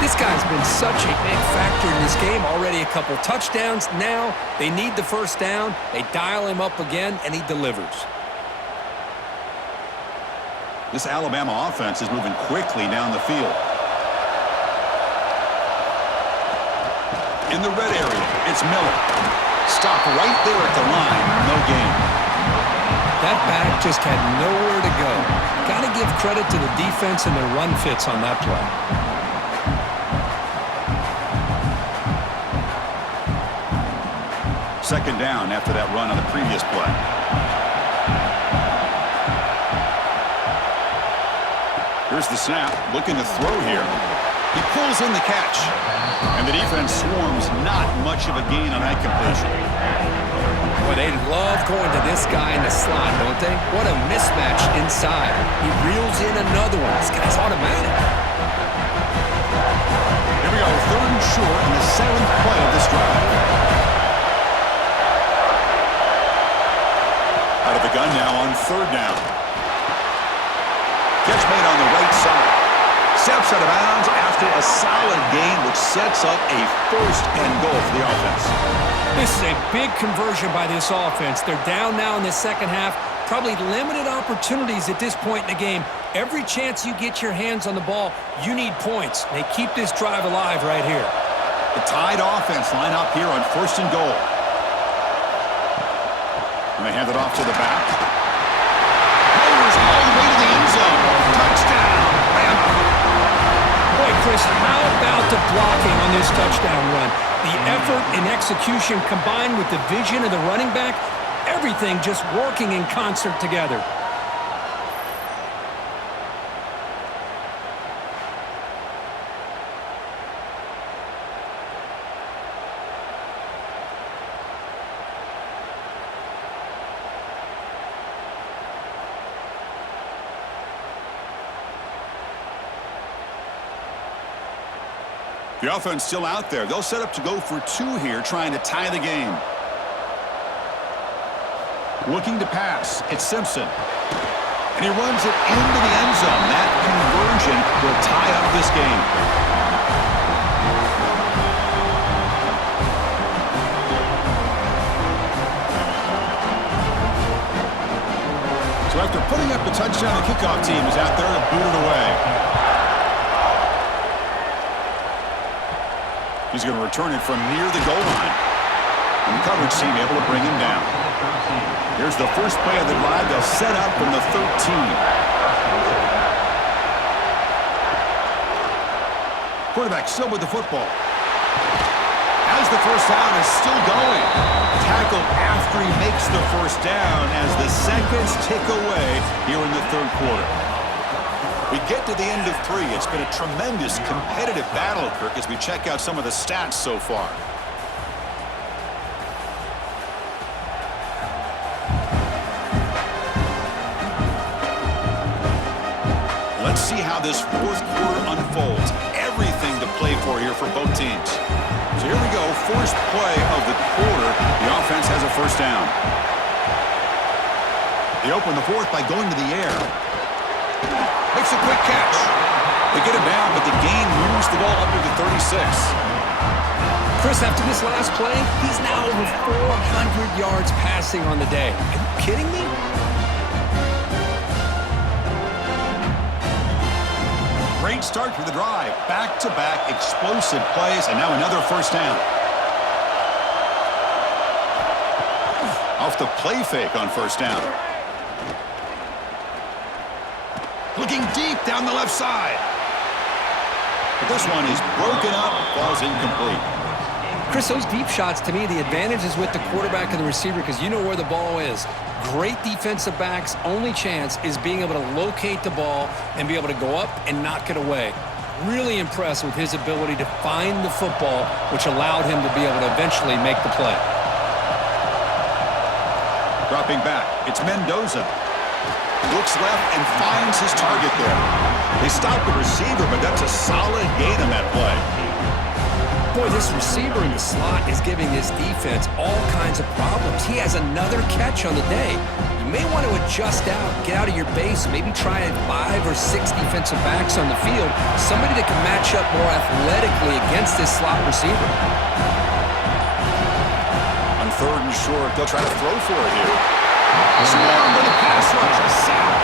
This guy's been such a big factor in this game. Already a couple touchdowns. Now they need the 1st down. They dial him up again, and he delivers. This Alabama offense is moving quickly down the field. In the red area, it's Miller. Stop right there at the line. No gain. That back just had nowhere to go. Got to give credit to the defense and their run fits on that play. Second down after that run on the previous play. Here's the snap. Looking to throw here. He pulls in the catch. And the defense swarms, not much of a gain on that completion. Well, they love going to this guy in the slot, don't they? What a mismatch inside. He reels in another one. This guy's automatic. Here we go, 3rd and short in the 7th play of this drive. Out of the gun now on 3rd down. Catch made on the right side. Steps out of bounds after a solid gain, which sets up a 1st and goal for the offense. This is a big conversion by this offense. They're down now in the second half. Probably limited opportunities at this point in the game. Every chance you get your hands on the ball, you need points. They keep this drive alive right here. The Tide offense line up here on 1st and goal. And they hand it off to the back. Rovers all the way to the end zone. Touchdown, Bama. Boy, Chris, how about the blocking on this touchdown run? The effort and execution combined with the vision of the running back, everything just working in concert together. The offense still out there. They'll set up to go for 2 here, trying to tie the game. Looking to pass. It's Simpson. And he runs it into the end zone. That conversion will tie up this game. So after putting up the touchdown, the kickoff team is out there to boot it away. He's going to return it from near the goal line. And the coverage team able to bring him down. Here's the first play of the drive. They'll set up from the 13. Quarterback still with the football. As the first down is still going. Tackled after he makes the first down as the seconds tick away here in the 3rd quarter. We get to the end of 3. It's been a tremendous competitive battle, Kirk, as we check out some of the stats so far. Let's see how this 4th quarter unfolds. Everything to play for here for both teams. So here we go, first play of the quarter. The offense has a first down. They open the 4th by going to the air. Makes a quick catch. They get him down, but the gain moves the ball up to the 36. Chris, after this last play, he's now over 400 yards passing on the day. Are you kidding me? Great start for the drive. Back-to-back explosive plays, and now another first down. Off the play fake on first down. Looking deep down the left side. But this one is broken up, falls incomplete. Chris, those deep shots, to me, the advantage is with the quarterback and the receiver because you know where the ball is. Great defensive backs' only chance is being able to locate the ball and be able to go up and knock it away. Really impressed with his ability to find the football, which allowed him to be able to eventually make the play. Dropping back, it's Mendoza. Looks left and finds his target there. They stop the receiver, but that's a solid gain on that play. Boy, this receiver in the slot is giving this defense all kinds of problems. He has another catch on the day. You may want to adjust out, get out of your base, maybe try 5 or 6 defensive backs on the field, somebody that can match up more athletically against this slot receiver. On 3rd and short, they'll try to throw for it here. Swarm with a pass rush, a sack.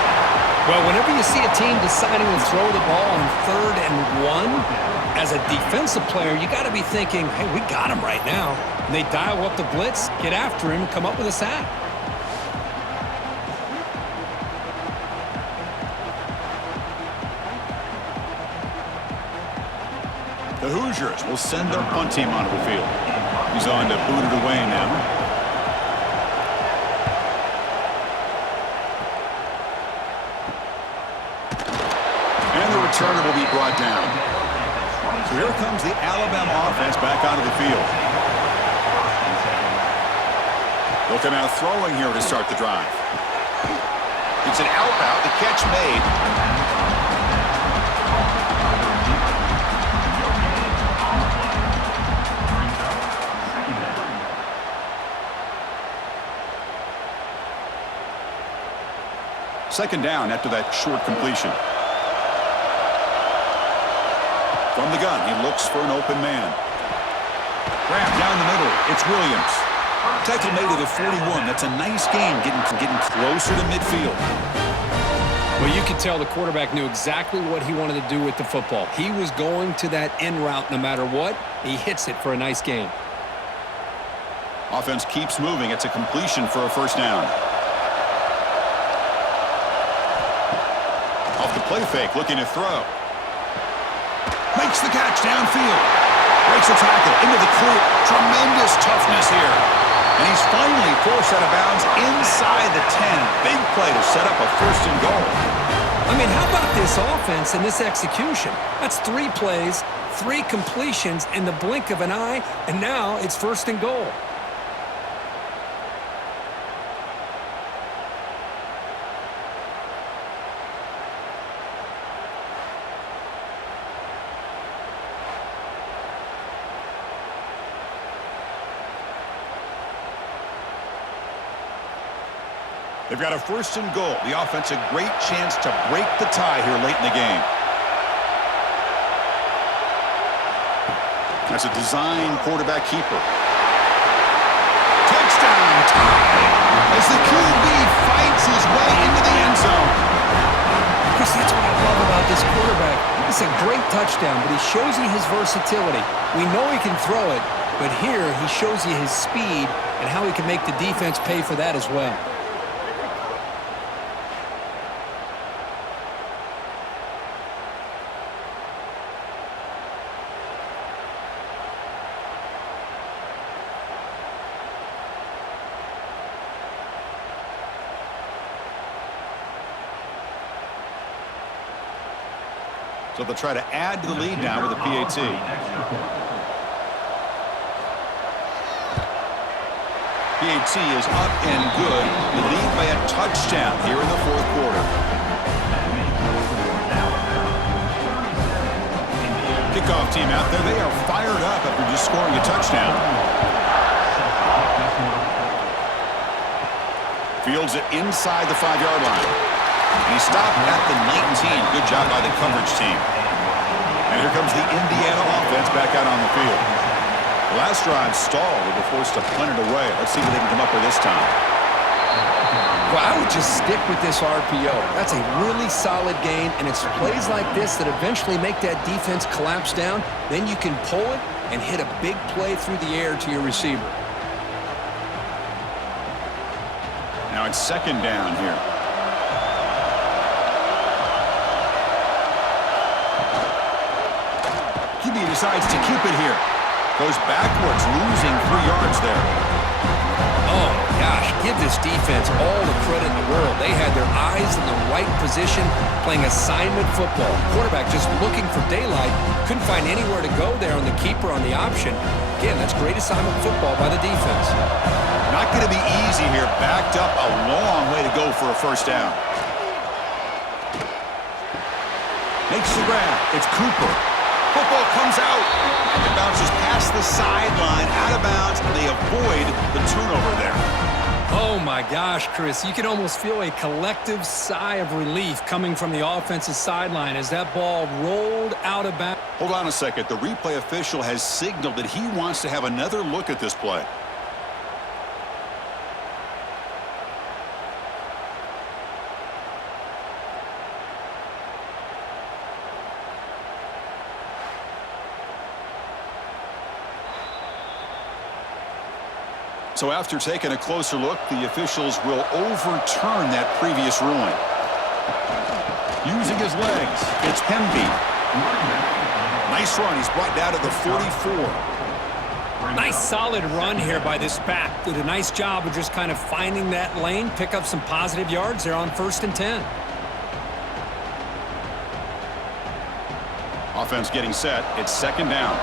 Well, whenever you see a team deciding to throw the ball on 3rd and 1, as a defensive player, you got to be thinking, hey, we got him right now. And they dial up the blitz, get after him, and come up with a sack. The Hoosiers will send their punt team onto the field. He's on to boot it away now. And the returner will be brought down. So here comes the Alabama offense back onto the field. They'll come out throwing here to start the drive. It's an out route. The catch made. Second down after that short completion. From the gun, he looks for an open man. Grab down the middle. It's Williams. Tackle made at the 41. That's a nice game getting closer to midfield. Well, you could tell the quarterback knew exactly what he wanted to do with the football. He was going to that in route no matter what. He hits it for a nice gain. Offense keeps moving. It's a completion for a first down. Off the play fake, looking to throw. Makes the catch downfield. Breaks the tackle into the clear. Tremendous toughness here. And he's finally forced out of bounds inside the 10. Big play to set up a first and goal. I mean, how about this offense and this execution? That's 3 plays, 3 completions in the blink of an eye, and now it's first and goal. They've got a first and goal. The offense a great chance to break the tie here late in the game. That's a design quarterback keeper. Touchdown tie as the QB fights his way into the end zone. Chris, that's what I love about this quarterback. It's a great touchdown, but he shows you his versatility. We know he can throw it, but here he shows you his speed and how he can make the defense pay for that as well. So they'll try to add to the lead now with a PAT. PAT is up and good. The lead by a touchdown here in the fourth quarter. Kickoff team out there. They are fired up after just scoring a touchdown. Fields it inside the 5-yard line. And he stopped at the 19. Good job by the coverage team. And here comes the Indiana offense back out on the field. The last drive stalled. They were forced to punt it away. Let's see what they can come up with this time. Well, I would just stick with this RPO. That's a really solid game, and it's plays like this that eventually make that defense collapse down. Then you can pull it and hit a big play through the air to your receiver. Now it's second down here. QB decides to keep it here. Goes backwards, losing 3 yards there. Oh, gosh, give this defense all the credit in the world. They had their eyes in the right position, playing assignment football. Quarterback just looking for daylight. Couldn't find anywhere to go there on the keeper on the option. Again, that's great assignment football by the defense. Not going to be easy here. Backed up a long way to go for a first down. Makes the grab. It's Cooper. Football comes out. It bounces past the sideline, out of bounds, and they avoid the turnover there. Oh, my gosh, Chris. You can almost feel a collective sigh of relief coming from the offensive sideline as that ball rolled out of bounds. Hold on a second. The replay official has signaled that he wants to have another look at this play. So after taking a closer look, the officials will overturn that previous ruling. Using his legs, it's Hemby. Nice run. He's brought down to the 44. Nice solid run here by this back. Did a nice job of just kind of finding that lane, pick up some positive yards there on 1st and 10. Offense getting set. It's second down.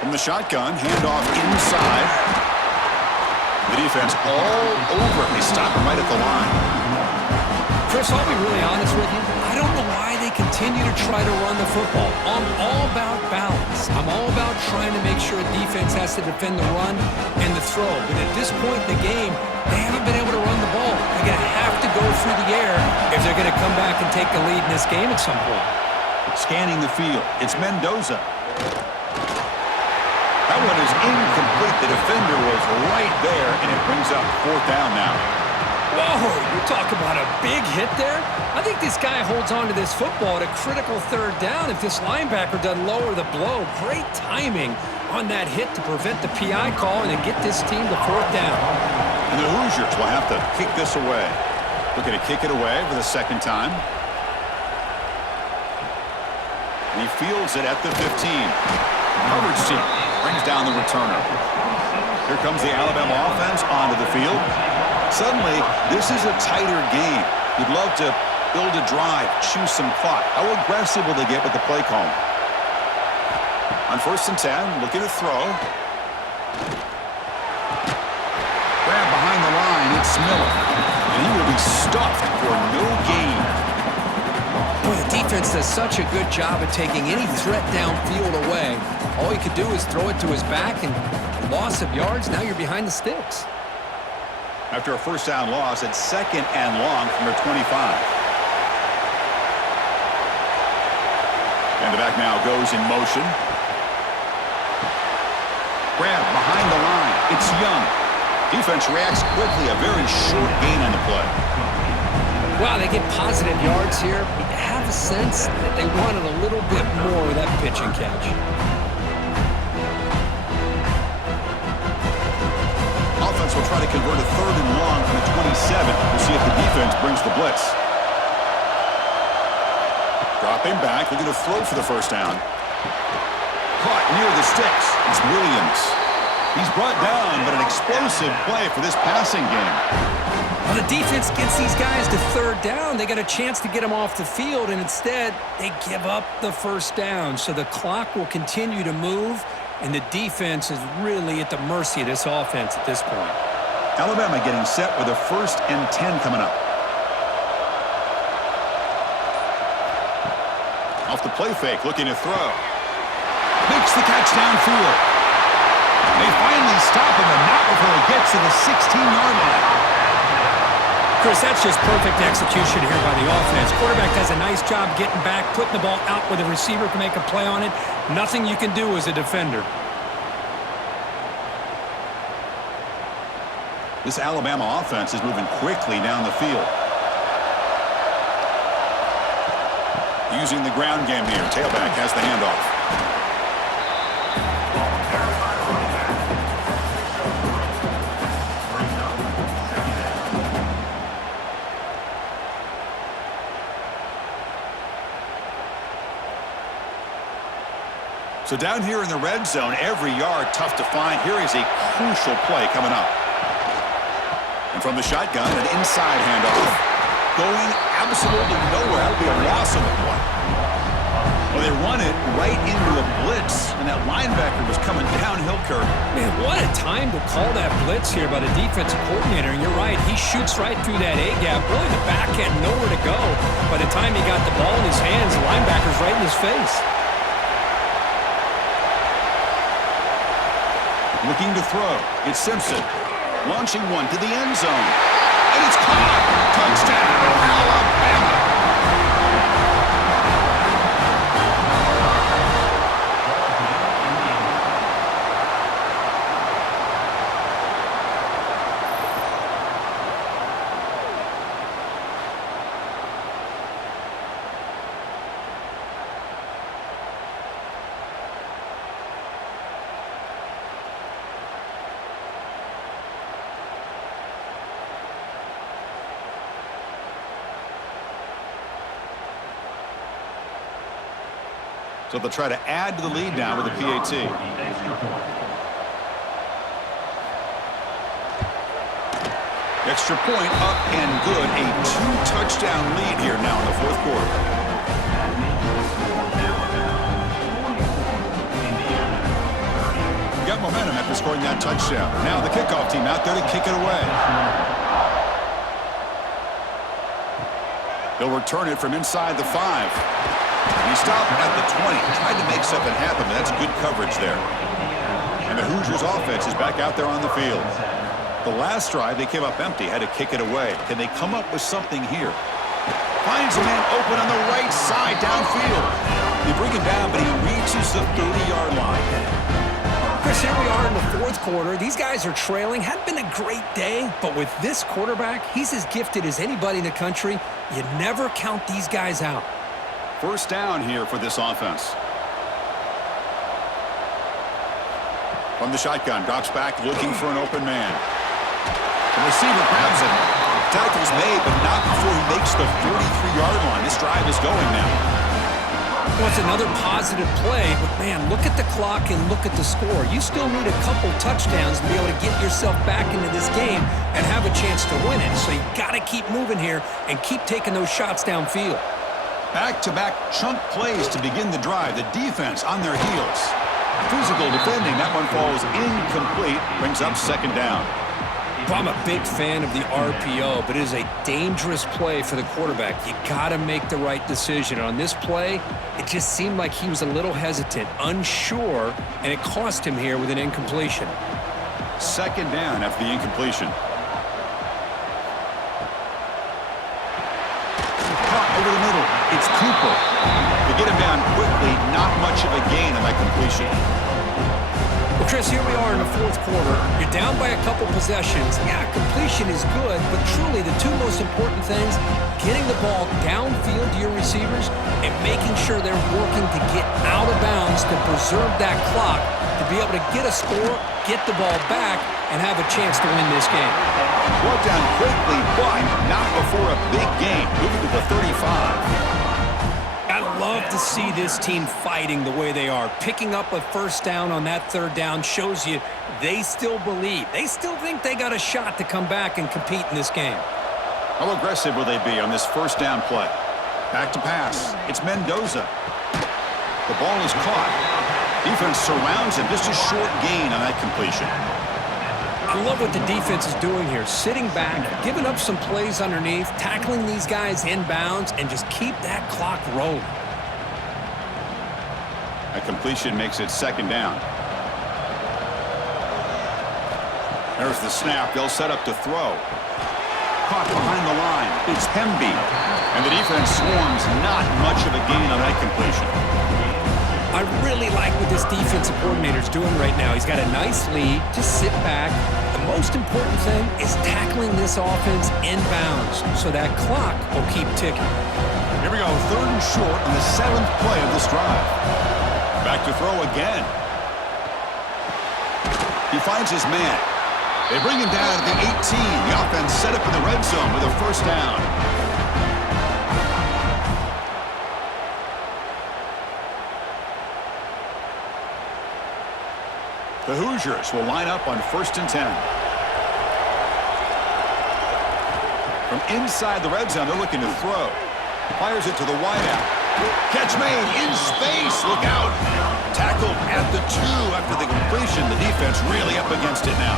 From the shotgun, handoff inside. The defense all over it. They stop him right at the line. Chris, I'll be really honest with you. I don't know why they continue to try to run the football. I'm all about balance. I'm all about trying to make sure a defense has to defend the run and the throw. But at this point in the game, they haven't been able to run the ball. They're going to have to go through the air if they're going to come back and take the lead in this game at some point. Scanning the field. It's Mendoza. That one is incomplete. The defender was right there, and it brings up fourth down now. Whoa, you talk about a big hit there. I think this guy holds on to this football at a critical third down if this linebacker doesn't lower the blow. Great timing on that hit to prevent the PI call and to get this team to fourth down. And the Hoosiers will have to kick this away. Looking to kick it away for the second time. And he fields it at the 15. Coverage team brings down the returner. Here comes the Alabama offense onto the field. Suddenly, this is a tighter game. You'd love to build a drive, choose some clock. How aggressive will they get with the play call? On 1st and 10, looking to throw. Grab behind the line, it's Miller. And he will be stuffed for no gain. Boy, the defense does such a good job of taking any threat downfield away. All you could do is throw it to his back, and loss of yards, now you're behind the sticks. After a first down loss, it's second and long from their 25. And the back now goes in motion. Grab behind the line. It's Young. Defense reacts quickly. A very short gain on the play. Wow, they get positive yards here. But you have a sense that they wanted a little bit more of that pitch and catch. Offense will try to convert a third and long from the 27. We'll see if the defense brings the blitz. Dropping back, looking to throw for the first down. Caught near the sticks. It's Williams. He's brought down, but an explosive play for this passing game. Well, the defense gets these guys to third down. They got a chance to get them off the field, and instead, they give up the first down. So the clock will continue to move, and the defense is really at the mercy of this offense at this point. Alabama getting set with a 1st and 10 coming up. Off the play fake, looking to throw. Makes the catch downfield. They finally stop him, and not before he gets to the 16-yard line. Chris, that's just perfect execution here by the offense. Quarterback does a nice job getting back, putting the ball out where the receiver can make a play on it. Nothing you can do as a defender. This Alabama offense is moving quickly down the field. Using the ground game here. Tailback has the handoff. So down here in the red zone, every yard tough to find. Here is a crucial play coming up. And from the shotgun, an inside handoff. Going absolutely nowhere. That'll be a loss on the play. Well, they run it right into a blitz, and that linebacker was coming downhill curve. Man, what a time to call that blitz here by the defensive coordinator. And you're right, he shoots right through that A-gap. Really, the back had nowhere to go. By the time he got the ball in his hands, the linebacker's right in his face. Looking to throw. It's Simpson. Launching one to the end zone. And it's caught. Touchdown, Alabama. So they'll try to add to the lead now with the PAT. Extra point up and good. A 2-touchdown lead here now in the fourth quarter. Got momentum after scoring that touchdown. Now the kickoff team out there to kick it away. They'll return it from inside the 5. He stopped at the 20. Tried to make something happen, but that's good coverage there. And the Hoosiers offense is back out there on the field. The last drive, they came up empty, had to kick it away. Can they come up with something here? Finds a man open on the right side downfield. They bring him down, but he reaches the 30-yard line. Chris, here we are in the fourth quarter. These guys are trailing. Hadn't been a great day, but with this quarterback, he's as gifted as anybody in the country. You never count these guys out. First down here for this offense. From the shotgun, drops back looking for an open man. The receiver grabs it. Tackle's made, but not before he makes the 43-yard line. This drive is going now. Well, it's another positive play, but man, look at the clock and look at the score. You still need a couple touchdowns to be able to get yourself back into this game and have a chance to win it. So you got to keep moving here and keep taking those shots downfield. Back-to-back chunk plays to begin the drive. The defense on their heels. Physical defending. That one falls incomplete. Brings up second down. Well, I'm a big fan of the RPO, but it is a dangerous play for the quarterback. You got to make the right decision. On this play, it just seemed like he was a little hesitant, unsure, and it cost him here with an incompletion. Second down after the incompletion. Caught over the middle. It's Cooper. To get him down quickly, not much of a gain on that completion. Well, Chris, here we are in the fourth quarter. You're down by a couple possessions. Yeah, completion is good, but truly the two most important things, getting the ball downfield to your receivers and making sure they're working to get out of bounds to preserve that clock, to be able to get a score, get the ball back, and have a chance to win this game. Brought down quickly, but not before a big gain. Moving to the 35. I love to see this team fighting the way they are. Picking up a first down on that third down shows you they still believe. They still think they got a shot to come back and compete in this game. How aggressive will they be on this first down play? Back to pass. It's Mendoza. The ball is caught. Defense surrounds him. Just a short gain on that completion. I love what the defense is doing here. Sitting back, giving up some plays underneath, tackling these guys inbounds, and just keep that clock rolling. A completion makes it second down. There's the snap. They'll set up to throw. Caught behind the line. It's Hemby. And the defense swarms. Not much of a gain on that completion. I really like what this defensive coordinator is doing right now. He's got a nice lead. Just sit back. The most important thing is tackling this offense inbounds so that clock will keep ticking. Here we go. Third and short on the 7th play of this drive. Back to throw again. He finds his man. They bring him down at the 18. The offense set up in the red zone with a first down. The Hoosiers will line up on 1st and 10. From inside the red zone, they're looking to throw. Fires it to the wideout. Catch made in space. Look out. Tackled at the 2 after the completion. The defense really up against it now.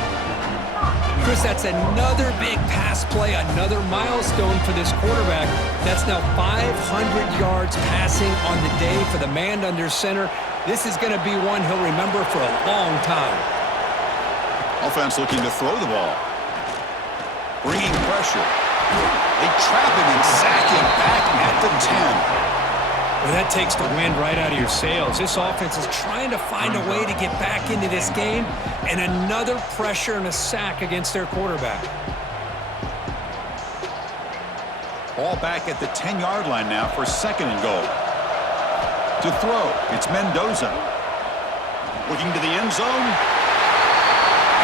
Chris, that's another big pass play, another milestone for this quarterback. That's now 500 yards passing on the day for the man under center. This is going to be one he'll remember for a long time. Offense looking to throw the ball. Bringing pressure. They trap him and sack him back at the 10. Well, that takes the wind right out of your sails. This offense is trying to find a way to get back into this game, and another pressure and a sack against their quarterback. Ball back at the 10-yard line now for 2nd and goal. To throw, it's Mendoza. Looking to the end zone.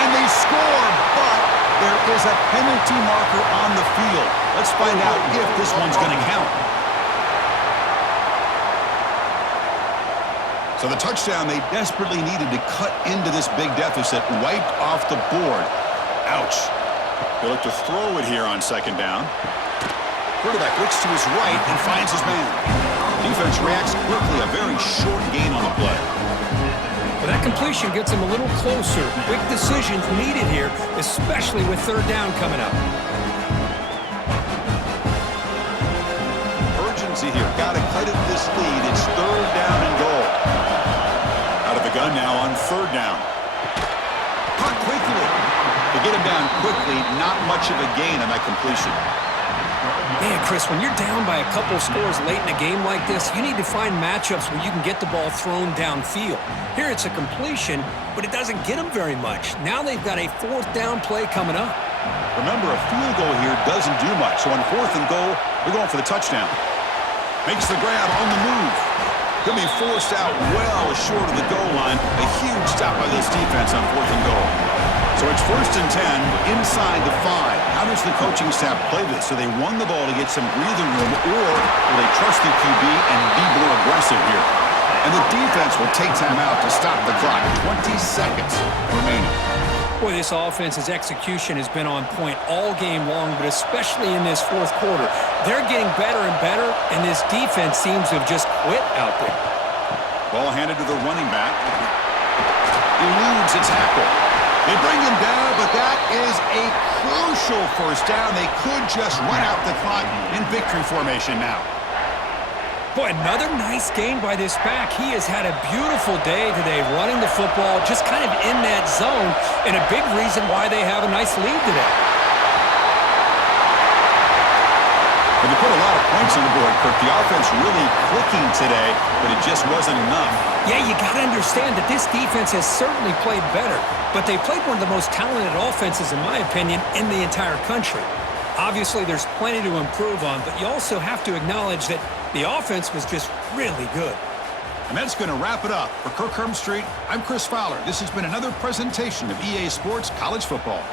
And they score, but there is a penalty marker on the field. Let's find out if this one's going to count. So the touchdown they desperately needed to cut into this big deficit wiped off the board. Ouch. He'll look to throw it here on second down. Quarterback looks to his right and finds his man. Defense reacts quickly. A very short gain on the play. Well, that completion gets him a little closer. Quick decisions needed here, especially with third down coming up. Urgency here. Got to cut it this lead. It's third down and goal. Out of the gun now on third down. Caught quickly. To get him down quickly, not much of a gain on that completion. Man, Chris, when you're down by a couple scores late in a game like this, you need to find matchups where you can get the ball thrown downfield. Here it's a completion, but it doesn't get them very much. Now they've got a fourth down play coming up. Remember, a field goal here doesn't do much. So on fourth and goal, they're going for the touchdown. Makes the grab on the move. Could be forced out well short of the goal line. A huge stop by this defense on fourth and goal. So it's first and 10 inside the 5. How does the coaching staff play this? So they run the ball to get some breathing room, or will they trust the QB and be more aggressive here? And the defense will take time out to stop the clock. 20 seconds remaining. Boy, this offense's execution has been on point all game long, but especially in this fourth quarter. They're getting better and better, and this defense seems to have just quit out there. Ball handed to the running back. Eludes a tackle. They bring him down, but that is a crucial first down. They could just run out the clock in victory formation now. Boy, another nice gain by this back. He has had a beautiful day today running the football, just kind of in that zone, and a big reason why they have a nice lead today. But they put a lot of points on the board, Kirk. The offense really clicking today, but it just wasn't enough. Yeah, you got to understand that this defense has certainly played better, but they played one of the most talented offenses, in my opinion, in the entire country. Obviously, there's plenty to improve on, but you also have to acknowledge that the offense was just really good. And that's going to wrap it up. For Kirk Street, I'm Chris Fowler. This has been another presentation of EA Sports College Football.